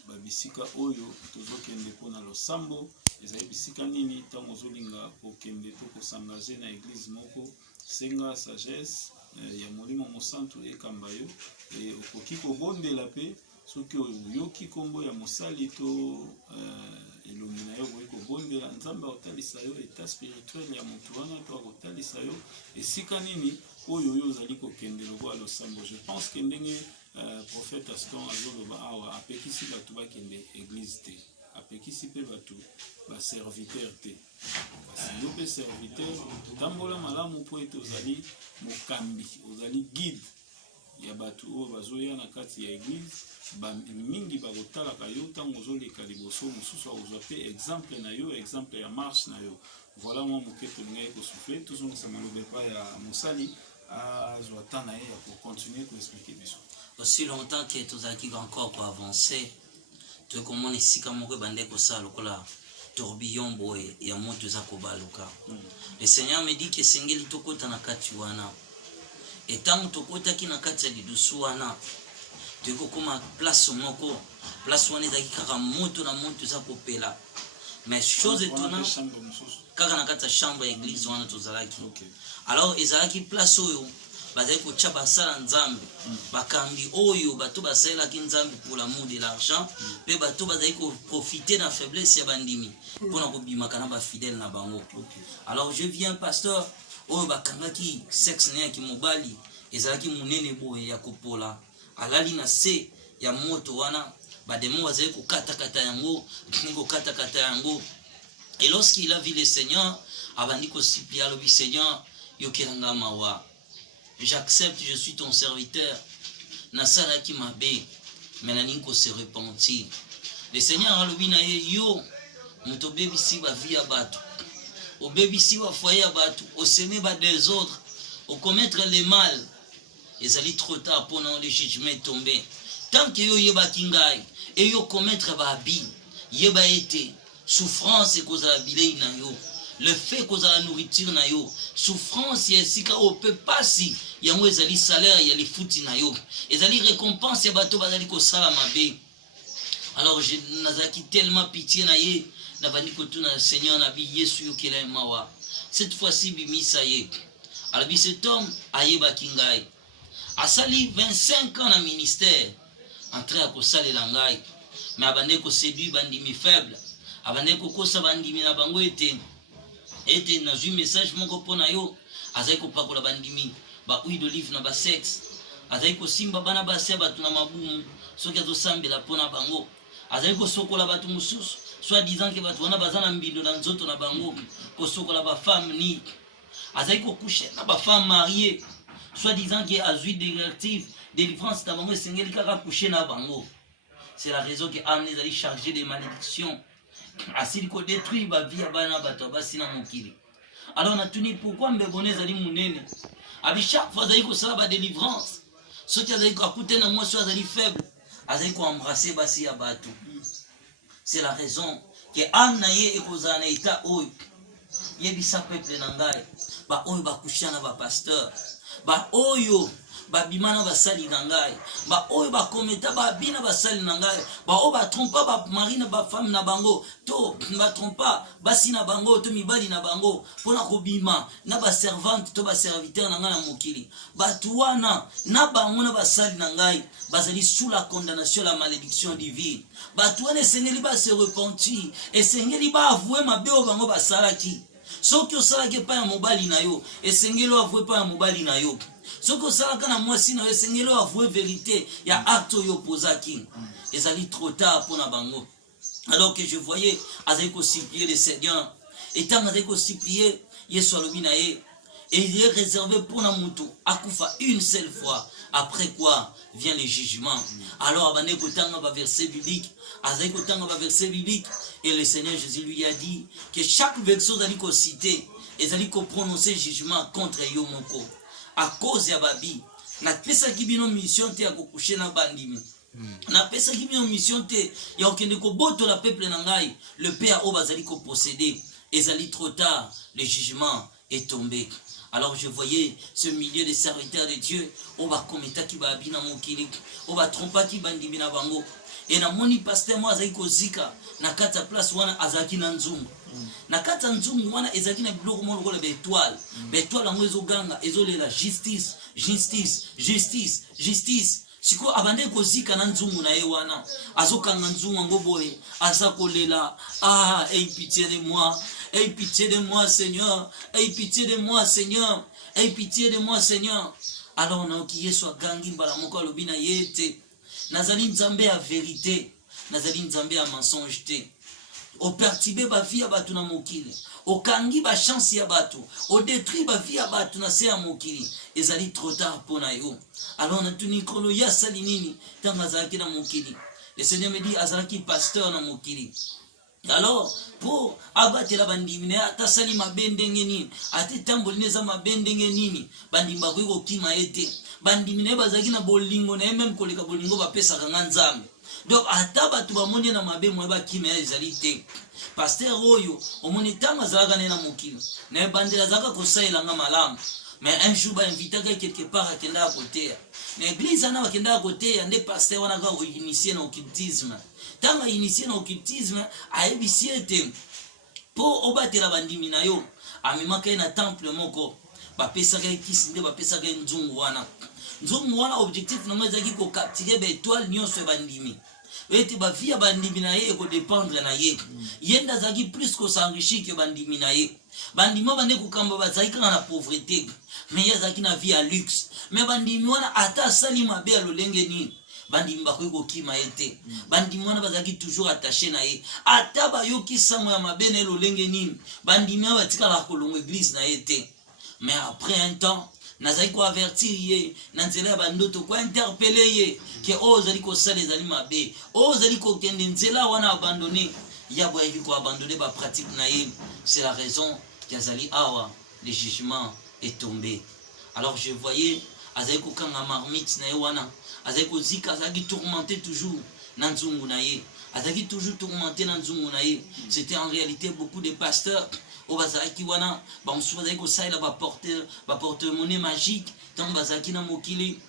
babisika oyo tozo kende pona losambo eza bisika nini tango zolinga ko kende to ko s'engager na église moko senga sagesse ya molimo mosantu ekamba yo et okoki ko bondela pe soki oyoki kombo ya mosali to elongi na yo boyi kobondela nzambe akotalisa yo état spirituel ya motu wana to akotalisa yo esika nini oyo oyo ozali kokende lokola losambo. Je pense que ndenge prophète Aston azoloba awa apekisi bato bakende église te apekisi mpe bato baserviteur te kasi yo mpe serviteur tambola malamu mpo ete ozali mokambi ozali guide ya bato oyo bazoya na kati ya église mingi bakotalaka yo ntango ozoleka liboso mosusu akozwa mpe exemple na yo exemple ya marche na yo. Voilà moi moke tolingai kosouffle tozongisa maloba epai ya mosali azwa temps na ye ya kocontinue koexplike biso. Aussi longtemps que tozalaki encore koavancer tokomona esika moko ebande kosala lokola tourbillon boye ya moto eza kobaluka. Le Seigneur me dit que esengeli tokota na kati wana etango tokotaki na kati ya lidusu wana tokokoma place moko place wana ezalaki kaka moto na moto eza kopela mais chose étonnante kaka na kati ya chambre ya église wana tozalaki. Alors ezalaki place oyo bazali kotia basala nzambe bakambi oyo bato basalelaki nzambe pour l'amour de l'argent mpe bato bazali koprofite na faiblesse ya bandimi mpona kobimaka na bafidèle na bango. Alors je viens pasteur oyo bakangaki sexe na yaki mobali ezalaki monene boye ya kopola alali na se ya moto wana bademo bazali kokatakata yango kokatakata yango. Et lorsqu'il a vu le Seigneur abandi kosiplia alobi Seigneur yokelanga mawa j'accepte, je suis ton serviteur nasalaki mabe mais nalingi kose repentir. Le Seigneur alobi na ye yo moto bebisi ba vie ya bato au bébissi wa foyer à batu, au semer ba des autres, au commettre les mal. Et ça lit trop tard pendant le jugement tombé. Tant que yo yeba kingai, et yo commettre ba abi, yeba été, souffrance et cause la bilei na yo. Le fait cause la nourriture na yo, souffrance et sika au peut pas si, yango ezali salaire, yali fouti na yo. Ezali récompense ya bato bazali ko sala mabe. Alors je nazaki tellement pitié na ye, na bandi kotuna Seigneur na bi Yesu yo kela mawa. Cette fois-ci bimi ça y. Alors bi cet homme ayeba kingai. Asali 25 ans na ministère, entré à kosala langai. Mais abande ko séduit bandimi faible. Abande ko kosa bandimi na bango ete na zui message moko pona yo. Azai ko pakola bandimi ba huile d'olive na ba sexe. Azai ko simba bana ba se batu na mabumu. Soki azosambela pona bango. Azali ko sokola batu mususu, soit disant que batu wana bazana mbindo na nzoto na bango, ko sokola ba femme ni. Azali ko coucher na ba femme mariée, soit disant que azui directive, délivrance na bango sengeli kaka coucher na bango. C'est la raison que amené d'aller charger des malédictions. Asili ko détruire ba vie ya bana batu basi na mokili. Alors on a tuni pourquoi mbebone zali munene. Abi chaque fois azali ko sala ba délivrance. Soki azali ko akute na moi soit azali faible. Azali ko embrasser basi ya batu. C'est la raison que anaye ekozana ita oyo. Yebisa peuple na ngai. Ba oyo ba kushana ba pasteur. Ba oyo ba bimana basali na ngai. Ba oyo ba kometa ba bina basali na ngai. Ba oyo ba trompa ba mari na ba femme na bango. To ba trompa basi na bango to mibali na bango pona kobima na ba servante to ba serviteur na ngai na mokili. Batu wana na bango na basali na ngai bazali sous la condamnation la malédiction divine. Batu wana esengeli ba se repentir, esengeli ba avouer mabe o bango basalaki. Soki osalaki pa ya mobali na yo, esengeli avouer pa ya mobali na yo. Soki osalaka na mwasi na yo, esengeli avouer vérité ya acte oyo posaki. Ezali trop tard pona bango. Alors que je voyais azali ko supplier le Seigneur, etant azali ko supplier Yesu alobi na ye, et il est réservé pour la moutou akufa une seule fois. Après quoi vient le jugement. Alors abane kotanga ba verset biblique, azali kotanga ba verset biblique, et le Seigneur Jésus lui a dit que chaque verset zali ko citer, ezali ko prononcer jugement contre yo moko. À cause ya babi, na pesa kibino mission te ya ko coucher na bandimi. Na pesa kibino mission te ya okende ko boto la peuple na ngai, le père o bazali ko posséder, ezali trop tard, le jugement est tombé. Alors je voyais ce milieu de serviteurs de Dieu, on va kometa ki ba bina mokili, on va trompa ki bandimi na bango. Et na moni pasteur moi azali ko zika na kata place wana azaki na nzungu. Na kata nzungu wana ezaki na biloko mo lokola ba étoile. Ba étoile ngo ezoganga, ezolela justice, justice, justice, justice. Siko abande ko zika na nzungu na ye wana. Azokanga nzungu ngo boye, asakolela, ah, aie pitié de moi. Aie pitié de moi, Seigneur. Aie pitié de moi, Seigneur. Aie pitié de moi, Seigneur. Alors, on a qui soit gangi mbala moko lobina yete. Nazali nzambe a vérité. Nazali nzambe a mensonge te. O pertibe ba vie ya batu na mokili. O kangi ba chance ya batu. O détruit ba vie ya batu na se ya mokili. Ezali trop tard pona yo. Alors, on a tuni kolo ya sali nini. Tanga zaki na mokili. Le Seigneur me dit azalaki pasteur na mokili. Alors, pour abattre la bandimine, atasali mabendenge nini, ati tamboline za mabendenge nini, bandimba kweko kima ete, bandimine bazaki na bolingo na même koleka bolingo ba pesa kanga nzambe. Donc ataba tu ba monde na mabe mo ba kima ezali te. Pasteur oyo, omoni tanga zalaka na mokili. Na bandela zaka ko saila nga malamu. Mais un jour ba inviter quelque part à kenda à côté. Na église ana ba kenda à côté, ande pasteur wana ka initier na occultisme. Tant à initier dans l'occultisme, à ébisser pour obattre la bandimi na yo, a même qu'il y a un temple moko, ba pesa ka kisinde ba pesa ka nzungu wana. Nzungu wana objectif na moi zaki ko capturer ba étoile nyonso bandimi. Ete ba via bandimi na ye ko dépendre na ye. Yenda zaki plus ko s'enrichir que bandimi na ye. Bandimi bande ko kamba ba zaki na pauvreté, mais ya zaki na vie à luxe. Mais bandimi wana ata sali mabe ya lolenge ni. Bandimi bakweko kima ete. Bandimi wana bazaki toujours attaché na ye. Ata ba yoki samo ya mabene lolenge nini. Bandimi wana batika la kolongo église na ete. Mais après un temps, nazaki ko avertir ye, nanzela ya bandoto ko interpeller ye que o zali ko sala ezali mabe. O zali ko kende nzela wana abandonner. Ya boyebi ko abandonner ba pratique na ye. C'est la raison Kazali Awa, le jugement est tombé. Alors je voyais, Azeko Kanga Marmite na Ewana, Azeko Zika, Azaki tourmenté toujours, Nanzungu Naye, Azaki toujours tourmenté Nanzungu Naye. C'était en réalité beaucoup de pasteurs. Au Bazaki Wana, Bamsou Azeko Saïla, porte-monnaie magique, tant Bazaki na Mokili,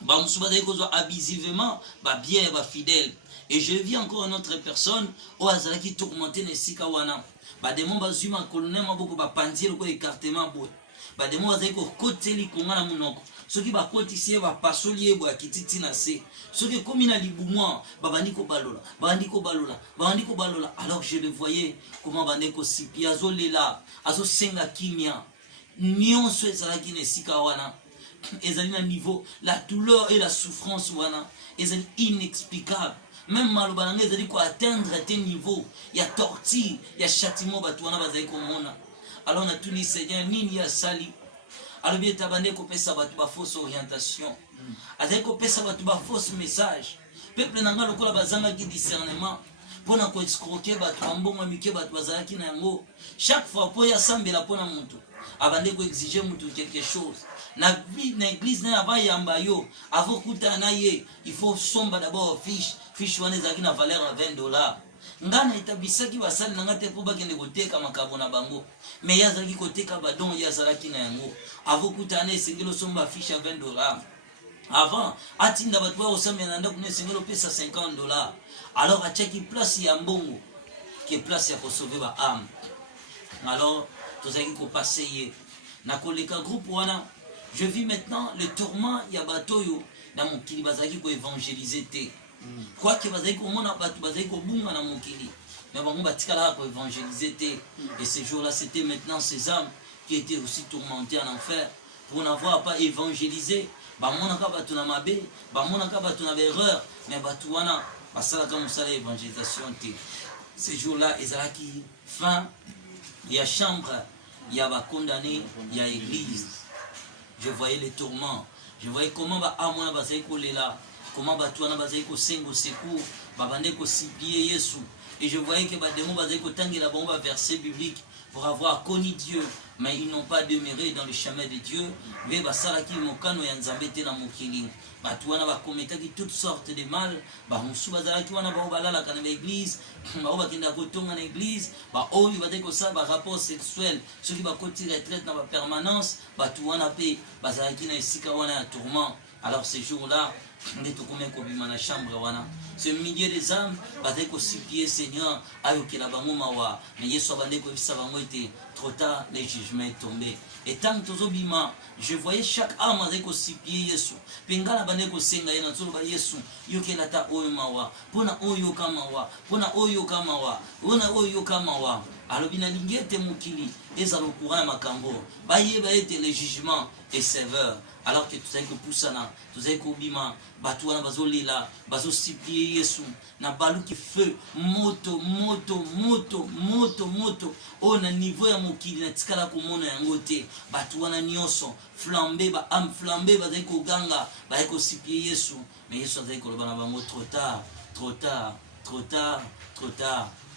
Bamsou Azeko abusivement, bien, fidèle. Et je vis encore une autre personne, au Azaki tourmenté Nesika Wana. Bademo bazuma colonel maboko ba panzi loko écartement boy. Bademo azeko koteli konga na munoko. Soki ba kotisi ba pasoli ebo akititi na se. Soki komi na libumwa babandiko balola, babandiko balola, babandiko balola. Alors je le voyais comment bandeko sipi azolela, azo senga kimia. Nyonso ezalaki na esika wana. Ezali na niveau la douleur et la souffrance wana. Ezali inexplicable. Même malobana ezali ko atteindre tes niveaux, il y a torture, il y a châtiment batuana bazali komona. Alors on a tout dit Seigneur nini ya sali. Alors bien tabane ko pesa batu ba fausse orientation. Azali ko pesa batu ba fausse message. Peuple nanga lokola bazanga ki discernement. Pona ko escroquer batu ambongo mike batu bazalaki na yango. Chaque fois po ya sambela pona muntu. Abande ko exiger muntu quelque chose. Na vie na église na ava yamba yo, avant kuta na ye, il faut somba d'abord fiche wana ezaki na valeur à $20. Ngana itabisaki basali nanga te po bakende koteka makabo na bango. Mais yazaki koteka badon yazalaki na yango. Avant kuta na esengelo somba fiche à $20. Avant, atinda batu ba osambela na ndako na esengelo pesa $50. Alors achaki place ya mbongo, qui est place ya ko sauver ba âme. Alors, tozaki ko passer ye. Na koleka groupe wana. Je vis maintenant le tourment ya batoyo na mokili bazaki ko évangéliser te. Quoi que bazaki ko mona batu bazaki ko bunga na mokili. Mais bango batikala ko évangéliser te. Et ces jours-là, c'était maintenant ces âmes qui étaient aussi tourmentées en enfer pour n'avoir pas évangélisé. Ba mona ka batu na mabe, ba mona ka batu na erreur, mais batu wana basala ka musala évangélisation te. Ces jours-là, ezalaki fin ya chambre ya ba condamné ya église. Je voyais les tourments. Je voyais comment amona bazai ko lela, comment batuana bazai ko sengo secours, babande ko sipier Yesu. Et je voyais que bademo bazai ko tangela bomba verset biblique pour avoir connu Dieu, mais ils n'ont pas demeuré dans le chemin de Dieu. Mais basalaki mokano ya nzambe te na mokili. Batuana ba kometaki toutes sortes de mal, ba musu bazalaki wana ba balala kana l'église, ba bakenda kotonga na église, ba oyo bazai ko sa ba rapport sexuel, ceux qui ba koti retraite na ba permanence, batuana pe bazalaki na esika wana ya tourment. Alors ces jours-là, ce milieu des âmes, Seigneur, mais trop tard, le jugement est tombé. Et tant que je voyais chaque âme avec aussi pied Yesu. Pengala baneko senga yana tsoba Yesu. Yoke lata oyo mawa. Pona oyo kamawa. Pona oyo kamawa. Pona oyo kamawa. Alobina lingete mukili. Ezalo courant makambo. Baye baete le jugement est sévère. Alors que tout que poussana, tout que obima, batouana bazolila, bazosipier Yesu, na balu qui feu, moto, on a niveau ya mokili na tikala komona yango te, batouana nyoso, flambé, ba am flambé, bazeko ganga, bazeko sipier Yesu, mais Yesu azeko loba na bango trop tard.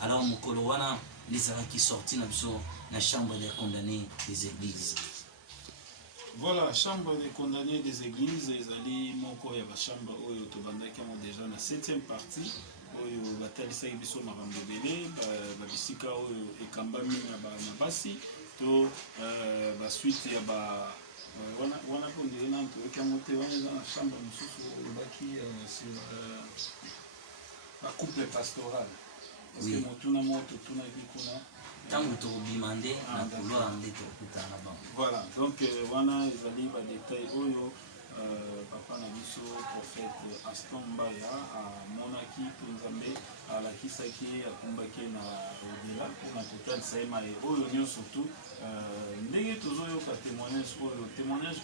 Alors mokolo wana les ala qui sorti na biso na chambre des condamnés des églises. Voilà, chambre des condamnés des églises, ezali moko ya ba chambre oyo tobandaki mo déjà na 7e partie oyo batalisa biso makambo ebele ba bisika oyo ekambami na basi to ba suite ya ba wana pondele na to kamote wana na chambre mususu baki sur la couple pastoral. Parce que motuna moto tuna bikuna voilà, donc wana ezali ba détail oyo papa na biso prophète Aston Mbaya monaki nzambe alakisaki akumbaki na odela na total saima oyo nyonso surtout ndenge tozoyoka témoignage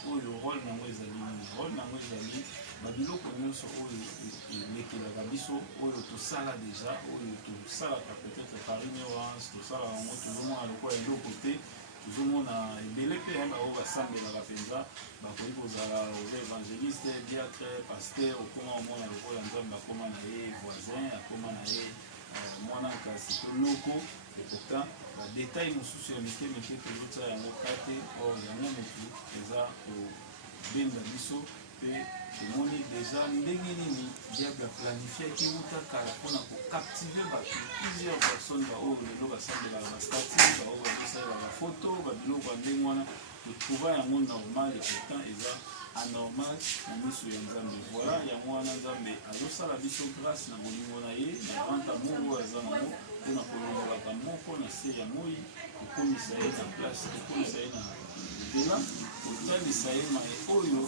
oyo rôle nango ezali babiloko nyonso oyo elekelaka biso oyo tosala déjà oyo tosalaka peut-être par ignorance tosala yango tozomona lokola eloko te tozomona ebele mpe bao basambelaka mpenza bakoki kozala oza évangéliste diacre paster okoma omona lokola nzambe akoma na ye voisin akoma na ye mwana kasi to loko et pourtant badetail mosusu ya mike mike tozotya yango kate or yango motu eza kobenga biso mpe tomoni deja ndenge nini diable aplanifie wuta kala mpona kokaptive bato plusieurs personnes baoyo lelo basambelaka bastati baoyo bazosalela bafoto babiloko ya ndenge wana totrouva yango normal et pourtant eza anormal na miso ya nzambe. Voilà yango wana nzambe azosala biso grâce na bolingo na ye na grand amour oyo aza nango mpona kolongolaka moko na se ya moi kokomisa ye na place kokomisa ye na mpela kotalisa ye maye oyo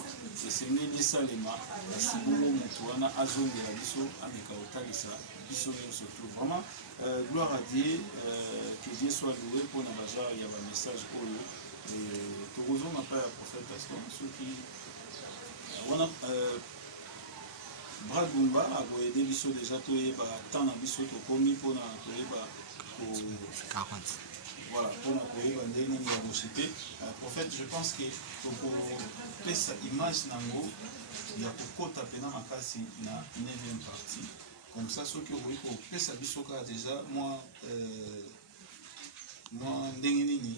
esengeli esalema kasi bongo moto wana azongela biso ameka kotalisa biso nyonso tout. Vraiment gloire à Dieu, que Dieu soit loué mpona bagenre ya bamessage oyo tokozonga mpa ya prophète Aston soki wana Brad Bumba akoyede biso deja toyeba temps na biso tokomi mpona toyeba voilà mpona koyeba ndenge nini ya moshite prophète. Je pense que tokopesa image nango ya kokota mpena makasi na 9e partie comme ça soki okoki kopesa biso kaka deja mwa ndenge nini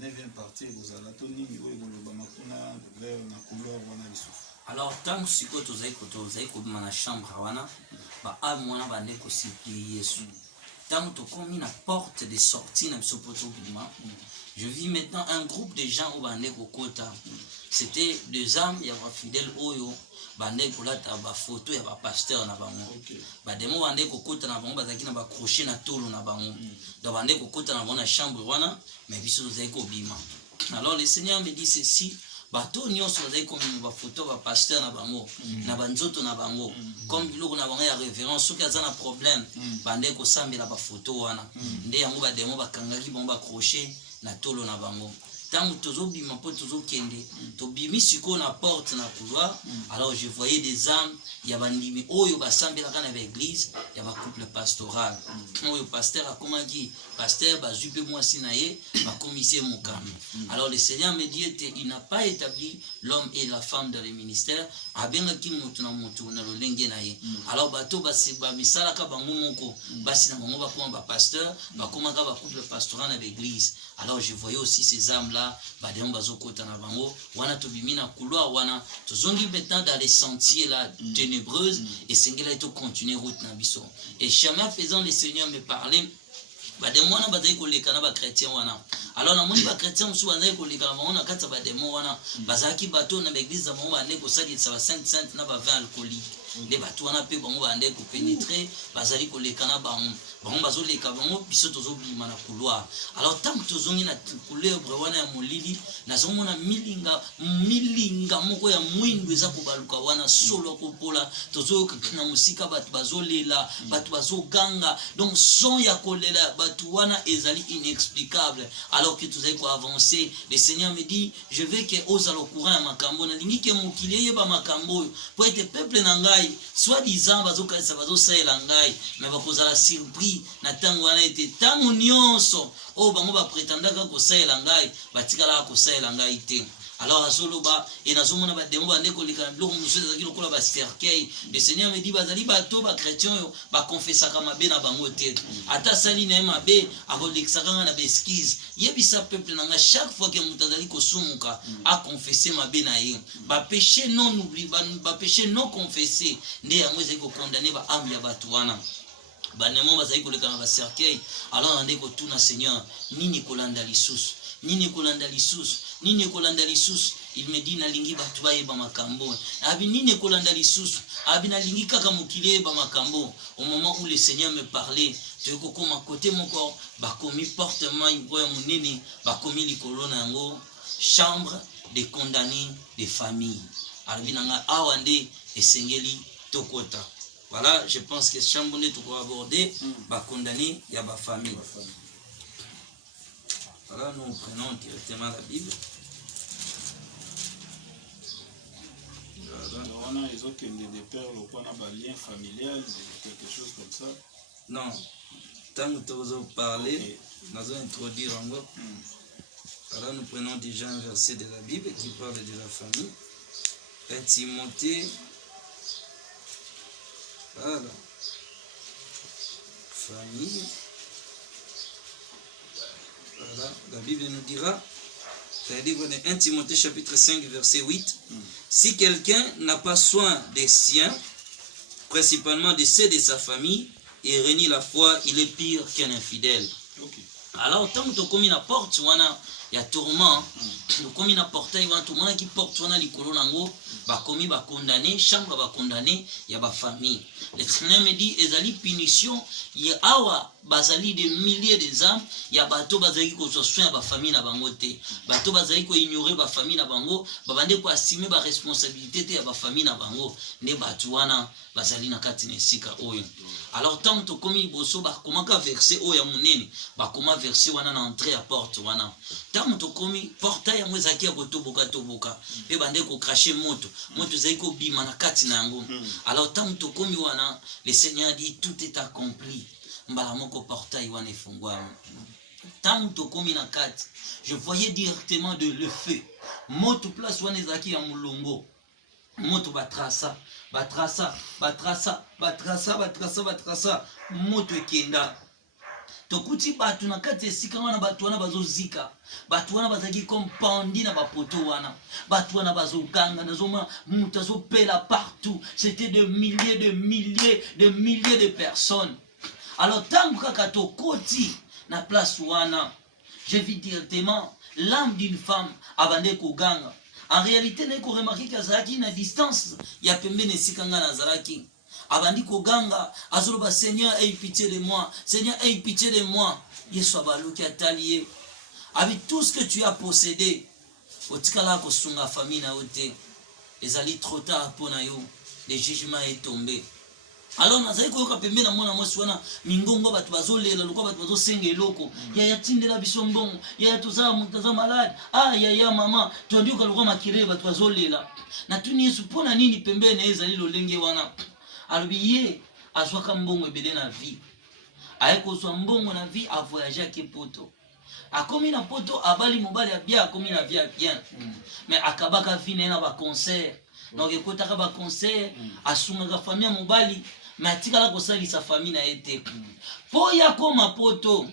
9e partie ekozala to nini oyo ekolobama kuna vers na couleur wana lisusu. Alors tant sikoyo tozali kobima na chambre wana baame wana bande kosiplie yesu ntango tokomi na porte de sortie na biso mpo tobima. Je vis maintenant un groupe de gens oyo bande kokota. C'était des âmes ya bafidèle oyo bande kolata bafoto ya bapasteur na bango bademo bande kokota na bango bazalaki na bacroche na tolo na bango donc bande kokota na bango na chambre wana mais biso tozali kobima. Alors le Seigneur me dit ceci: bato nyonso bazali komema bafoto bapasteur na bango na banzoto na bango comme biloko na bango ya révérence soki aza na problème bande kosambela bafoto wana nde yango bademo bakangaki bango bacroche na tolo na bango. Tant tozobima mpo tozokende tobimi sikoyo na porte na couloir. Alors je voyais des âmes ya bandimi oyo basambelaka na baeglise ya bacouple pastoral oyo pasteur akomaki pasteur bazwi mpe mwasi na ye bakomisi ye mokami. Alors le Seigneur me dit il n'a pas établi l'homme et la femme dans le ministère, abengaki motu na motu na lolenge na ye. Alors bato bamisalaka bango moko basi na bango bakoma bapasteur bakomaka bacouple pastoral na baeglise. Alors je voyais aussi ces âmes là bademo bazokota na bango wana tobimi na couloir wana tozongi maintenant dans les sentiers là ténébreuses et sengela to continuer route na biso. Et chemin faisant, le Seigneur me parlait bademo wana bazali koleka na bakretien wana. Alors namoni bakretien mosusu bazali koleka na bango na kati ya bademo wana bazalaki bato na baeglise za bango bande kosalisa ba sainte sainte na ba vin alcoolique nde bato wana mpe bango bande kopénétrer bazali koleka na bango bazoleka bango biso tozobima na couloir. Alors ntango tozongi na couleuvre wana ya molili nazomona milinga moko ya mwindu eza kobaluka wana solo kopola tozoyoka na mosika bato bazolela bato bazoganga donc son ya kolela bato wana ezali inexplicable. Alors que tozali koavancer, le Seigneur me dit je veux que ozala au courant ya makambo nalingi ke mokili eyeba makambo oyo po ete peuple na ngai soit disant bazokalisa bazosalela ngai mais bakozala surpris na tango wana ete tango nyonso oyo bango bapretendaka kosalela ngai batikalaka kosalela ngai te. Alors azoloba et nazomona bademo bande koleka na biloko mosusu ezalaki lokola bacercueil. Le Seigneur me dit bazali bato bachrétien oyo bakonfesaka mabe na bango te ata asali na ye mabe akolekisaka nga na baeskise. Yebisa peuple na nga chaque fois ke moto azali kosumuka akonfese mabe na ye bapéché non oubli bapéché non confessé nde yango ezali kokondane baame ya bato wana banemo bazali koleka na bacercueil. Alors ande kotuna Seigneur nini kolanda lisusu nini kolanda lisusu nini kolanda lisusu. Il me dit nalingi bato bayeba makambo abi nini kolanda lisusu abi nalingi kaka mokili eyeba makambo. Au moment où le Seigneur me parlait tokokoma côté moko bakomi porte mai oyo monene bakomi likolo na yango chambre de condamnés de famille. Arabi nanga awa nde esengeli tokota. Voilà, je pense que chambre nde toko aborder ba condamné ya ba famille. Voilà, nous prenons directement la Bible. On a les autres des pères, on a un lien familial, quelque chose comme ça. Non, tant que vous parlez, nous allons introduire en gros. Alors nous prenons déjà un verset de la Bible qui parle de la famille. 1 Timothée. Voilà. famille. Voilà, la Bible nous dira, c'est-à-dire 1 Timothée chapitre 5 verset 8, si quelqu'un n'a pas soin des siens, principalement de ceux de sa famille, et renie la foi, il est pire qu'un infidèle. Okay. Alors, tant que tu commis la porte, il y a tourment, tu commis la portail, tout le monde qui porte les colons, bah commis, bah condamné, chambre, bah condamné, il y a ba famille. L'Éternel me dit, ezali punition, il y a awa, bazali des milliers des âmes, il y a bateau bazali ko soin ba famille na bango te, bateau bazali ko ignorer ba famille na bango, ba bande ko assumer ba responsabilité te ya ba famille na bango, ne batuana bazali na kati na sika oyo. Alors tant que commis bosso ba comment ka verser oya munene, ba comment verser wana na entrée à porte wana. Tant que commis portail ya mwezaki ya botoboka toboka, pe bande ko cracher moto, moto zali ko bima na kati na yango. Alors tant que commis wana, le Seigneur dit tout est accompli. Mbalamoko portail wana efungwa. Tant que commis na kati, je voyais directement de le feu. Moto place wana ezaki ya mulongo. Moto batrasa, moto ekenda. Tokuti batu na kati esika wana batu wana bazozika, batu wana bazaki compandi na bapoto wana, batu wana bazoganga nazoma mutu azopela partout, c'était de milliers de personnes. Alors tant kaka tokoti na place wana, je vis directement l'âme d'une femme abande koganga. En réalité, nous avons remarqué qu'il y a une distance. Il y a pembeni sikanga nazaraki. Abandi koganga, azoloba Seigneur, aie pitié de moi. Seigneur, aie pitié de moi. Yesu abaloki atalié. Avec tout ce que tu as possédé, otikala kosunga famille na ote. Ezali trop tard pour na yo. Le jugement est tombé. Alors nazali koyoka pembeni na mwana mwasi wana mingongo batu bazolela lokwa batu bazosenga eloko ya tindela biso mbongo ya tuzaa mutaza malade ya mama tuandika lokwa makirele batu bazolela na tuni Yesu pona nini pembeni ezali lolenge wana alobi ye azwaka mbongo ebele na vie ayekozwa mbongo na vie a voyager ke poto akomi na poto abali mobali ya bien akomi na vie ya bien mais akabaka vie na ba concert donc ekotaka ba concert asungaka famille mobali mais atikala kosalisa famille na ete po ya koma poto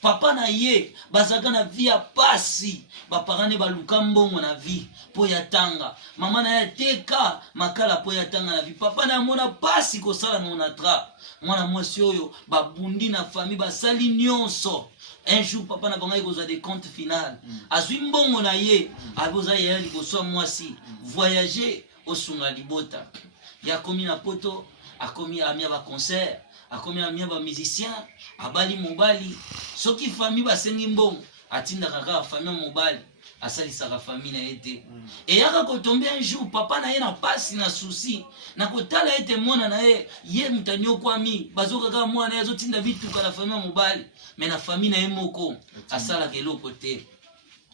papa na ye bazaka na vie ya pasi baparane baluka mbongo na vie po ya tanga mama na ye teka makala po ya tanga na vie papa na mona pasi kosala nonatra mwana mwasi oyo babundi na famille basali nyonso. Un jour papa na bangai kozwa des comptes final azwi mbongo na ye aboza ya liboso mwasi voyager osunga libota ya komi na poto akomi amia ba concert akomi amia ba musicien abali mobali soki famille basengi mbongo atinda kaka famille mobali asalisa ka famille na ete et yaka kotombe un jour papa na ye na pasi na souci na kotala ete mwana na ye mutanyo kwami bazoka ka mwana yazo tinda bitu kala famille mobali mais na famille na ye moko asala keloko te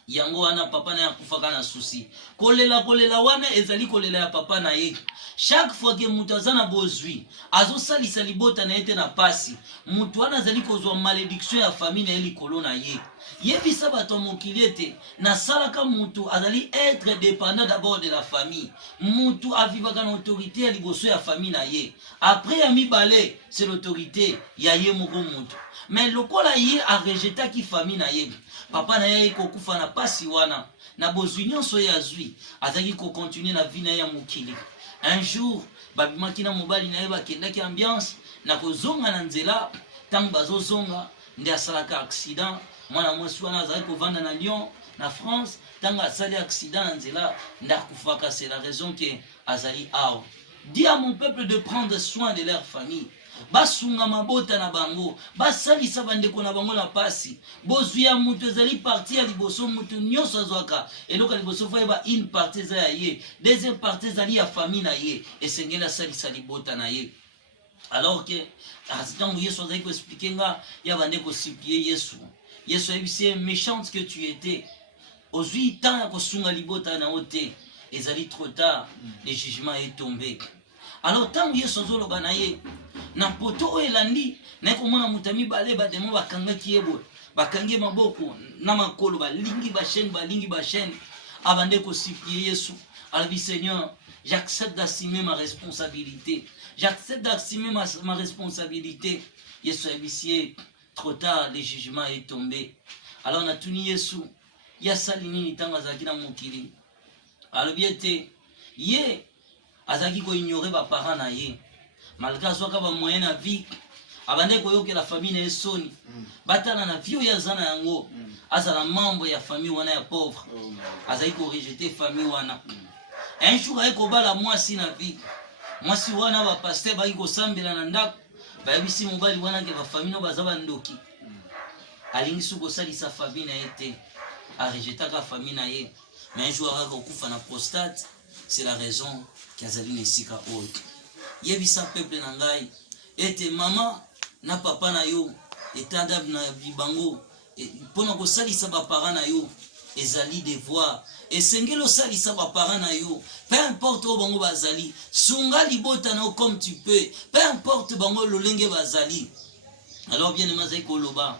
yango wana papa na yakufaka na souci kolela wana ezali kolela ya papa na ye chaque fois que mutu aza na bozwi azosalisa libota na ete na pasi mutu wana azali kozwa malédiction ya famille na ye likolo na ye yebisa bato mokili ete nasalaka mutu azali être dépendant d'abord de la famille mutu avivaka na autorité ya liboso ya famille na ye après ya mibale c'est l'autorité ya ye moko mutu mais lokola ye arejetaki famille na ye papa na ye kokufa na pasi wana na bozwi nyonso ye azwi azaki kocontinue na vie na ye ya mokili. Un jour babimaki na mobali na ye bakendaki ambiance na kozonga na nzela ntango bazozonga nde asalaka accident mwana mwasi wana azali kovanda na Lyon na France ntango asali accident na nzela nde akufaka. C'est la raison que azali awa. Dis à mon peuple de prendre soin de leur famille. Basunga mabota na bango basalisa bandeko na bango na pasi bozwi ya mutu ezali parti ya liboso mutu nyonso azwaka eloka liboso fa ba une partie za ya ye deuxième partie ezali ya famille na ye esengeli asalisa libota na ye. Alors que ntango Yesu azali koexplike nga ya bandeko suplie Yesu ayebisi méchante que tu étais ozwi temps ya kosunga libota na yo te ezali trop tard, le jugement est tombé. Alors tant Yesu azoloba na ye na poto oyo elandi na komona mutami bale bademo bakangaki yebo bakangi maboko na makolo balingi ba chaîne abande ko supplier Yesu alobi Seigneur J'accepte d'assumer ma responsabilité. J'accepte d'assumer ma responsabilité. Yesu abisiye, trop tard, le jugement est tombé. Alors on a tuni Yesu. Yasali nini tanga azalaki na mokili. Alobi ete ye azalaki ko ignorer ba parents na ye. Malgré azwaka ba moyen na vie, abande koyokela famille na esoni. Batana na vie oyo aza na yango. Azala membre ya famille wana ya pauvre. Azali ko rejeter famille wana. Un jour ayeko bala mwasi na vie. Mwasi wana ba pasteur ba ko sambela na ndako. Ba yebisi mobali wana ke ba famille no baza bandoki. Alingi suko sali sa famille na ete. A rejeter ka famille na ye. Mais un jour aka okufa na prostate, c'est la raison qu'azali nesika oyo. Yebisa peuple na ngai ete mama na papa na yo etanda na bibango pona ko salisa ba parents na yo ezali devoir esengelo salisa ba parents na yo peu importe o bango bazali sunga libota na comme tu peux peu importe bango lolenge bazali. Alors bien aimé ko loba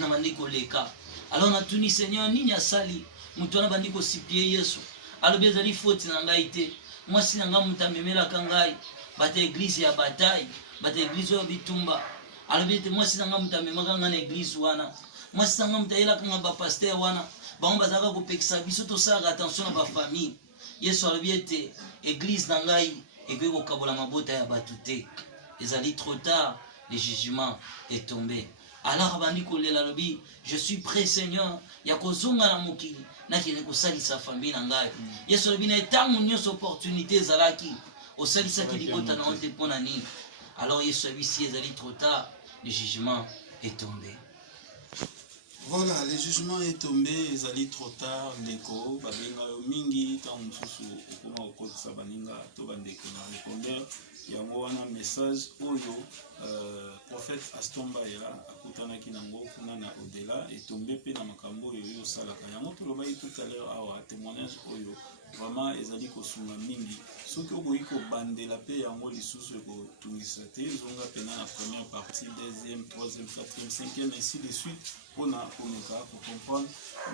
na mandiko leka alors na tuni Seigneur nini asali mutu na bandiko sipie Yesu alors bien ezali faute na ngai te moi si na ngai mutamemela kangai bata église ya bataille bata église oyo bitumba alobi ete mwasi nanga mutamemaka nga na église wana mwasi nanga mutayelaka nga bapaster wana bango bazalaka kopekisa biso tosalaka attention na bafamille. Yesu alobi ete église na ngai ekoki kokabola mabota ya bato te. Ezali trop tard, le jugement est tombé. Alors abandi kolela alobi je suis prêt Seigneur ya kozonga na mokili nakende kosalisa famille na ngai. Yesu alobi na etango nyonso opportunité ezalaki osalisaki libota na ote mpona nini. Alors Yesu abisi ezali trop tard, le jugement est tombé. Voilà, le jugement est tombé, ezali trop tard, ndeko babenga yo mingi tant mususu okoma okotisa baninga to bandeko na répondeur yango wana message oyo prophète Aston Baya akutanaki nango kuna na au-delà etombe pe na makambo oyo osalaka yango tolobai tout à l'heure awa témoignage oyo vraiment ezali kosunga mingi soki okoki kobandela pe yango lisusu ekotungisa te zonga pena na première partie, deuxième, troisième, quatrième, cinquième ainsi de suite mpona komeka kocomprendre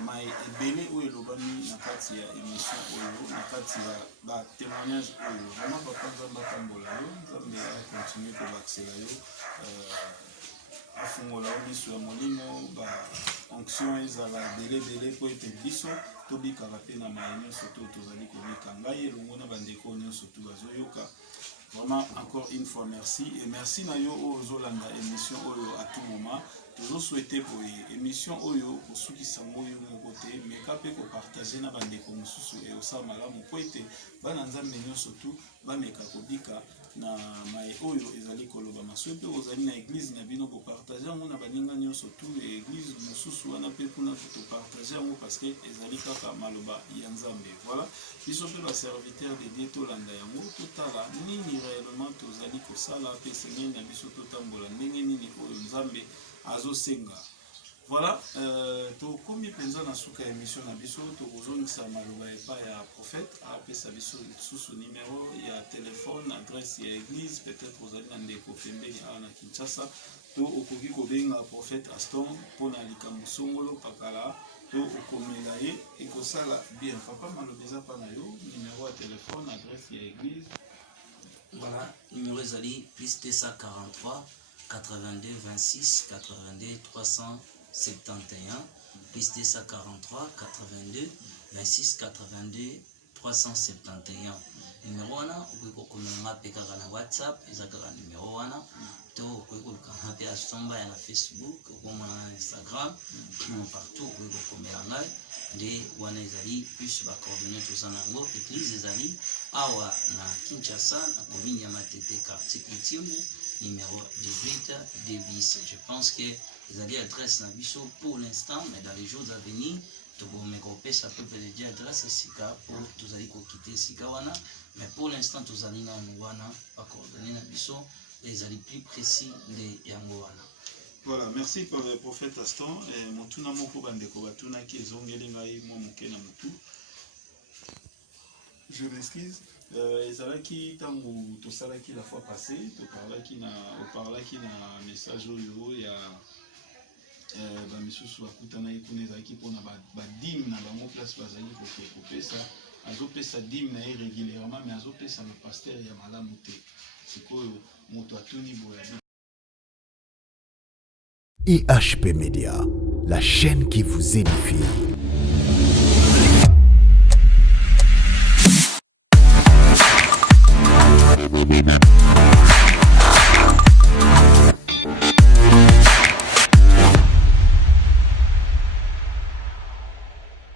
mai ebele oyo elobami na kati ya émission oyo na kati ya batémoignage oyo vraiment papa nzambe atambola yo nzambe akontinue kobakisela yo afungola yo miso ya molimo baonction ezala dele po ete biso tobikaka mpe na mai nyonso to tozali kobika ngai elongo na bandeko nyonso to bazoyoka. Vraiment encore une fois merci et merci na yo oyo ozolanda émission oyo à tout moment toujours souhaité pour émission oyo kosukisa moyo moko te meka pe kopartage na bandeko mosusu e osala malamu po ete bana nzambe nyonso tu bameka kobika na mai oyo ezali koloba masoi pe ozali na église na bino kopartage yango na baninga nyonso tu e église mosusu wana pe kuna kopartage yango parce que ezali kaka maloba ya nzambe. Voilà biso pe baserviteur de Dieu tolanda yango totala nini réellement tozali kosala pe seigneur na biso totambola ndenge nini oyo nzambe azosenga. Voilà, tokomi penza na suka émission na biso tokozongisa maloba epa ya prophète apesa biso lisusu numéro ya téléphone adresse ya église peut-être ozali na ndeko pembeni awa na Kinshasa to okoki kobenga prophète Aston mpona likambo songolo pakala to okomela ye ekosala bien. Papa maloba eza pa na yo numéro ya téléphone adresse ya église. Voilà, numéro ezali plus 243 82 26 82 371 plus 243 82 26 82 371. Numéro wana okoki kokomela pe kaka na WhatsApp eza kaka numéro wana to okoki kolukanga pe Aston Baya na Facebook okomona na Instagram partout okoki kokomela ngai nde wana ezali plus bacoordonné toza nango. Église ezali awa na Kinshasa na commune ya Matete quartier Kitimu numéro 18 de bis. Je pense que ezali adresse na biso pour l'instant mais dans les jours à venir tokomekopesa peuple de Dieu adresse esika po tozali kokite esika wana mais pour l'instant tozali nanu wana bacoordonné na biso ezali plus précis nde yango wana. Voilà, merci pour le prophète Aston. Motuna moko bandeko batuna ki ezongeli ngai mo moke na mutu. Je m'excuse. Ezalaki tango tosalaki la fois passée, toparlaki na message oyo ya ba misusu akutana ikuna ezalaki pona ba dim na bango place bazali kopesa azopesa dîme na ye régulièrement mais azopesa le pasteur ya malamu te sikoyo moto atuni boya. IHP Media, la chaîne qui vous édifie.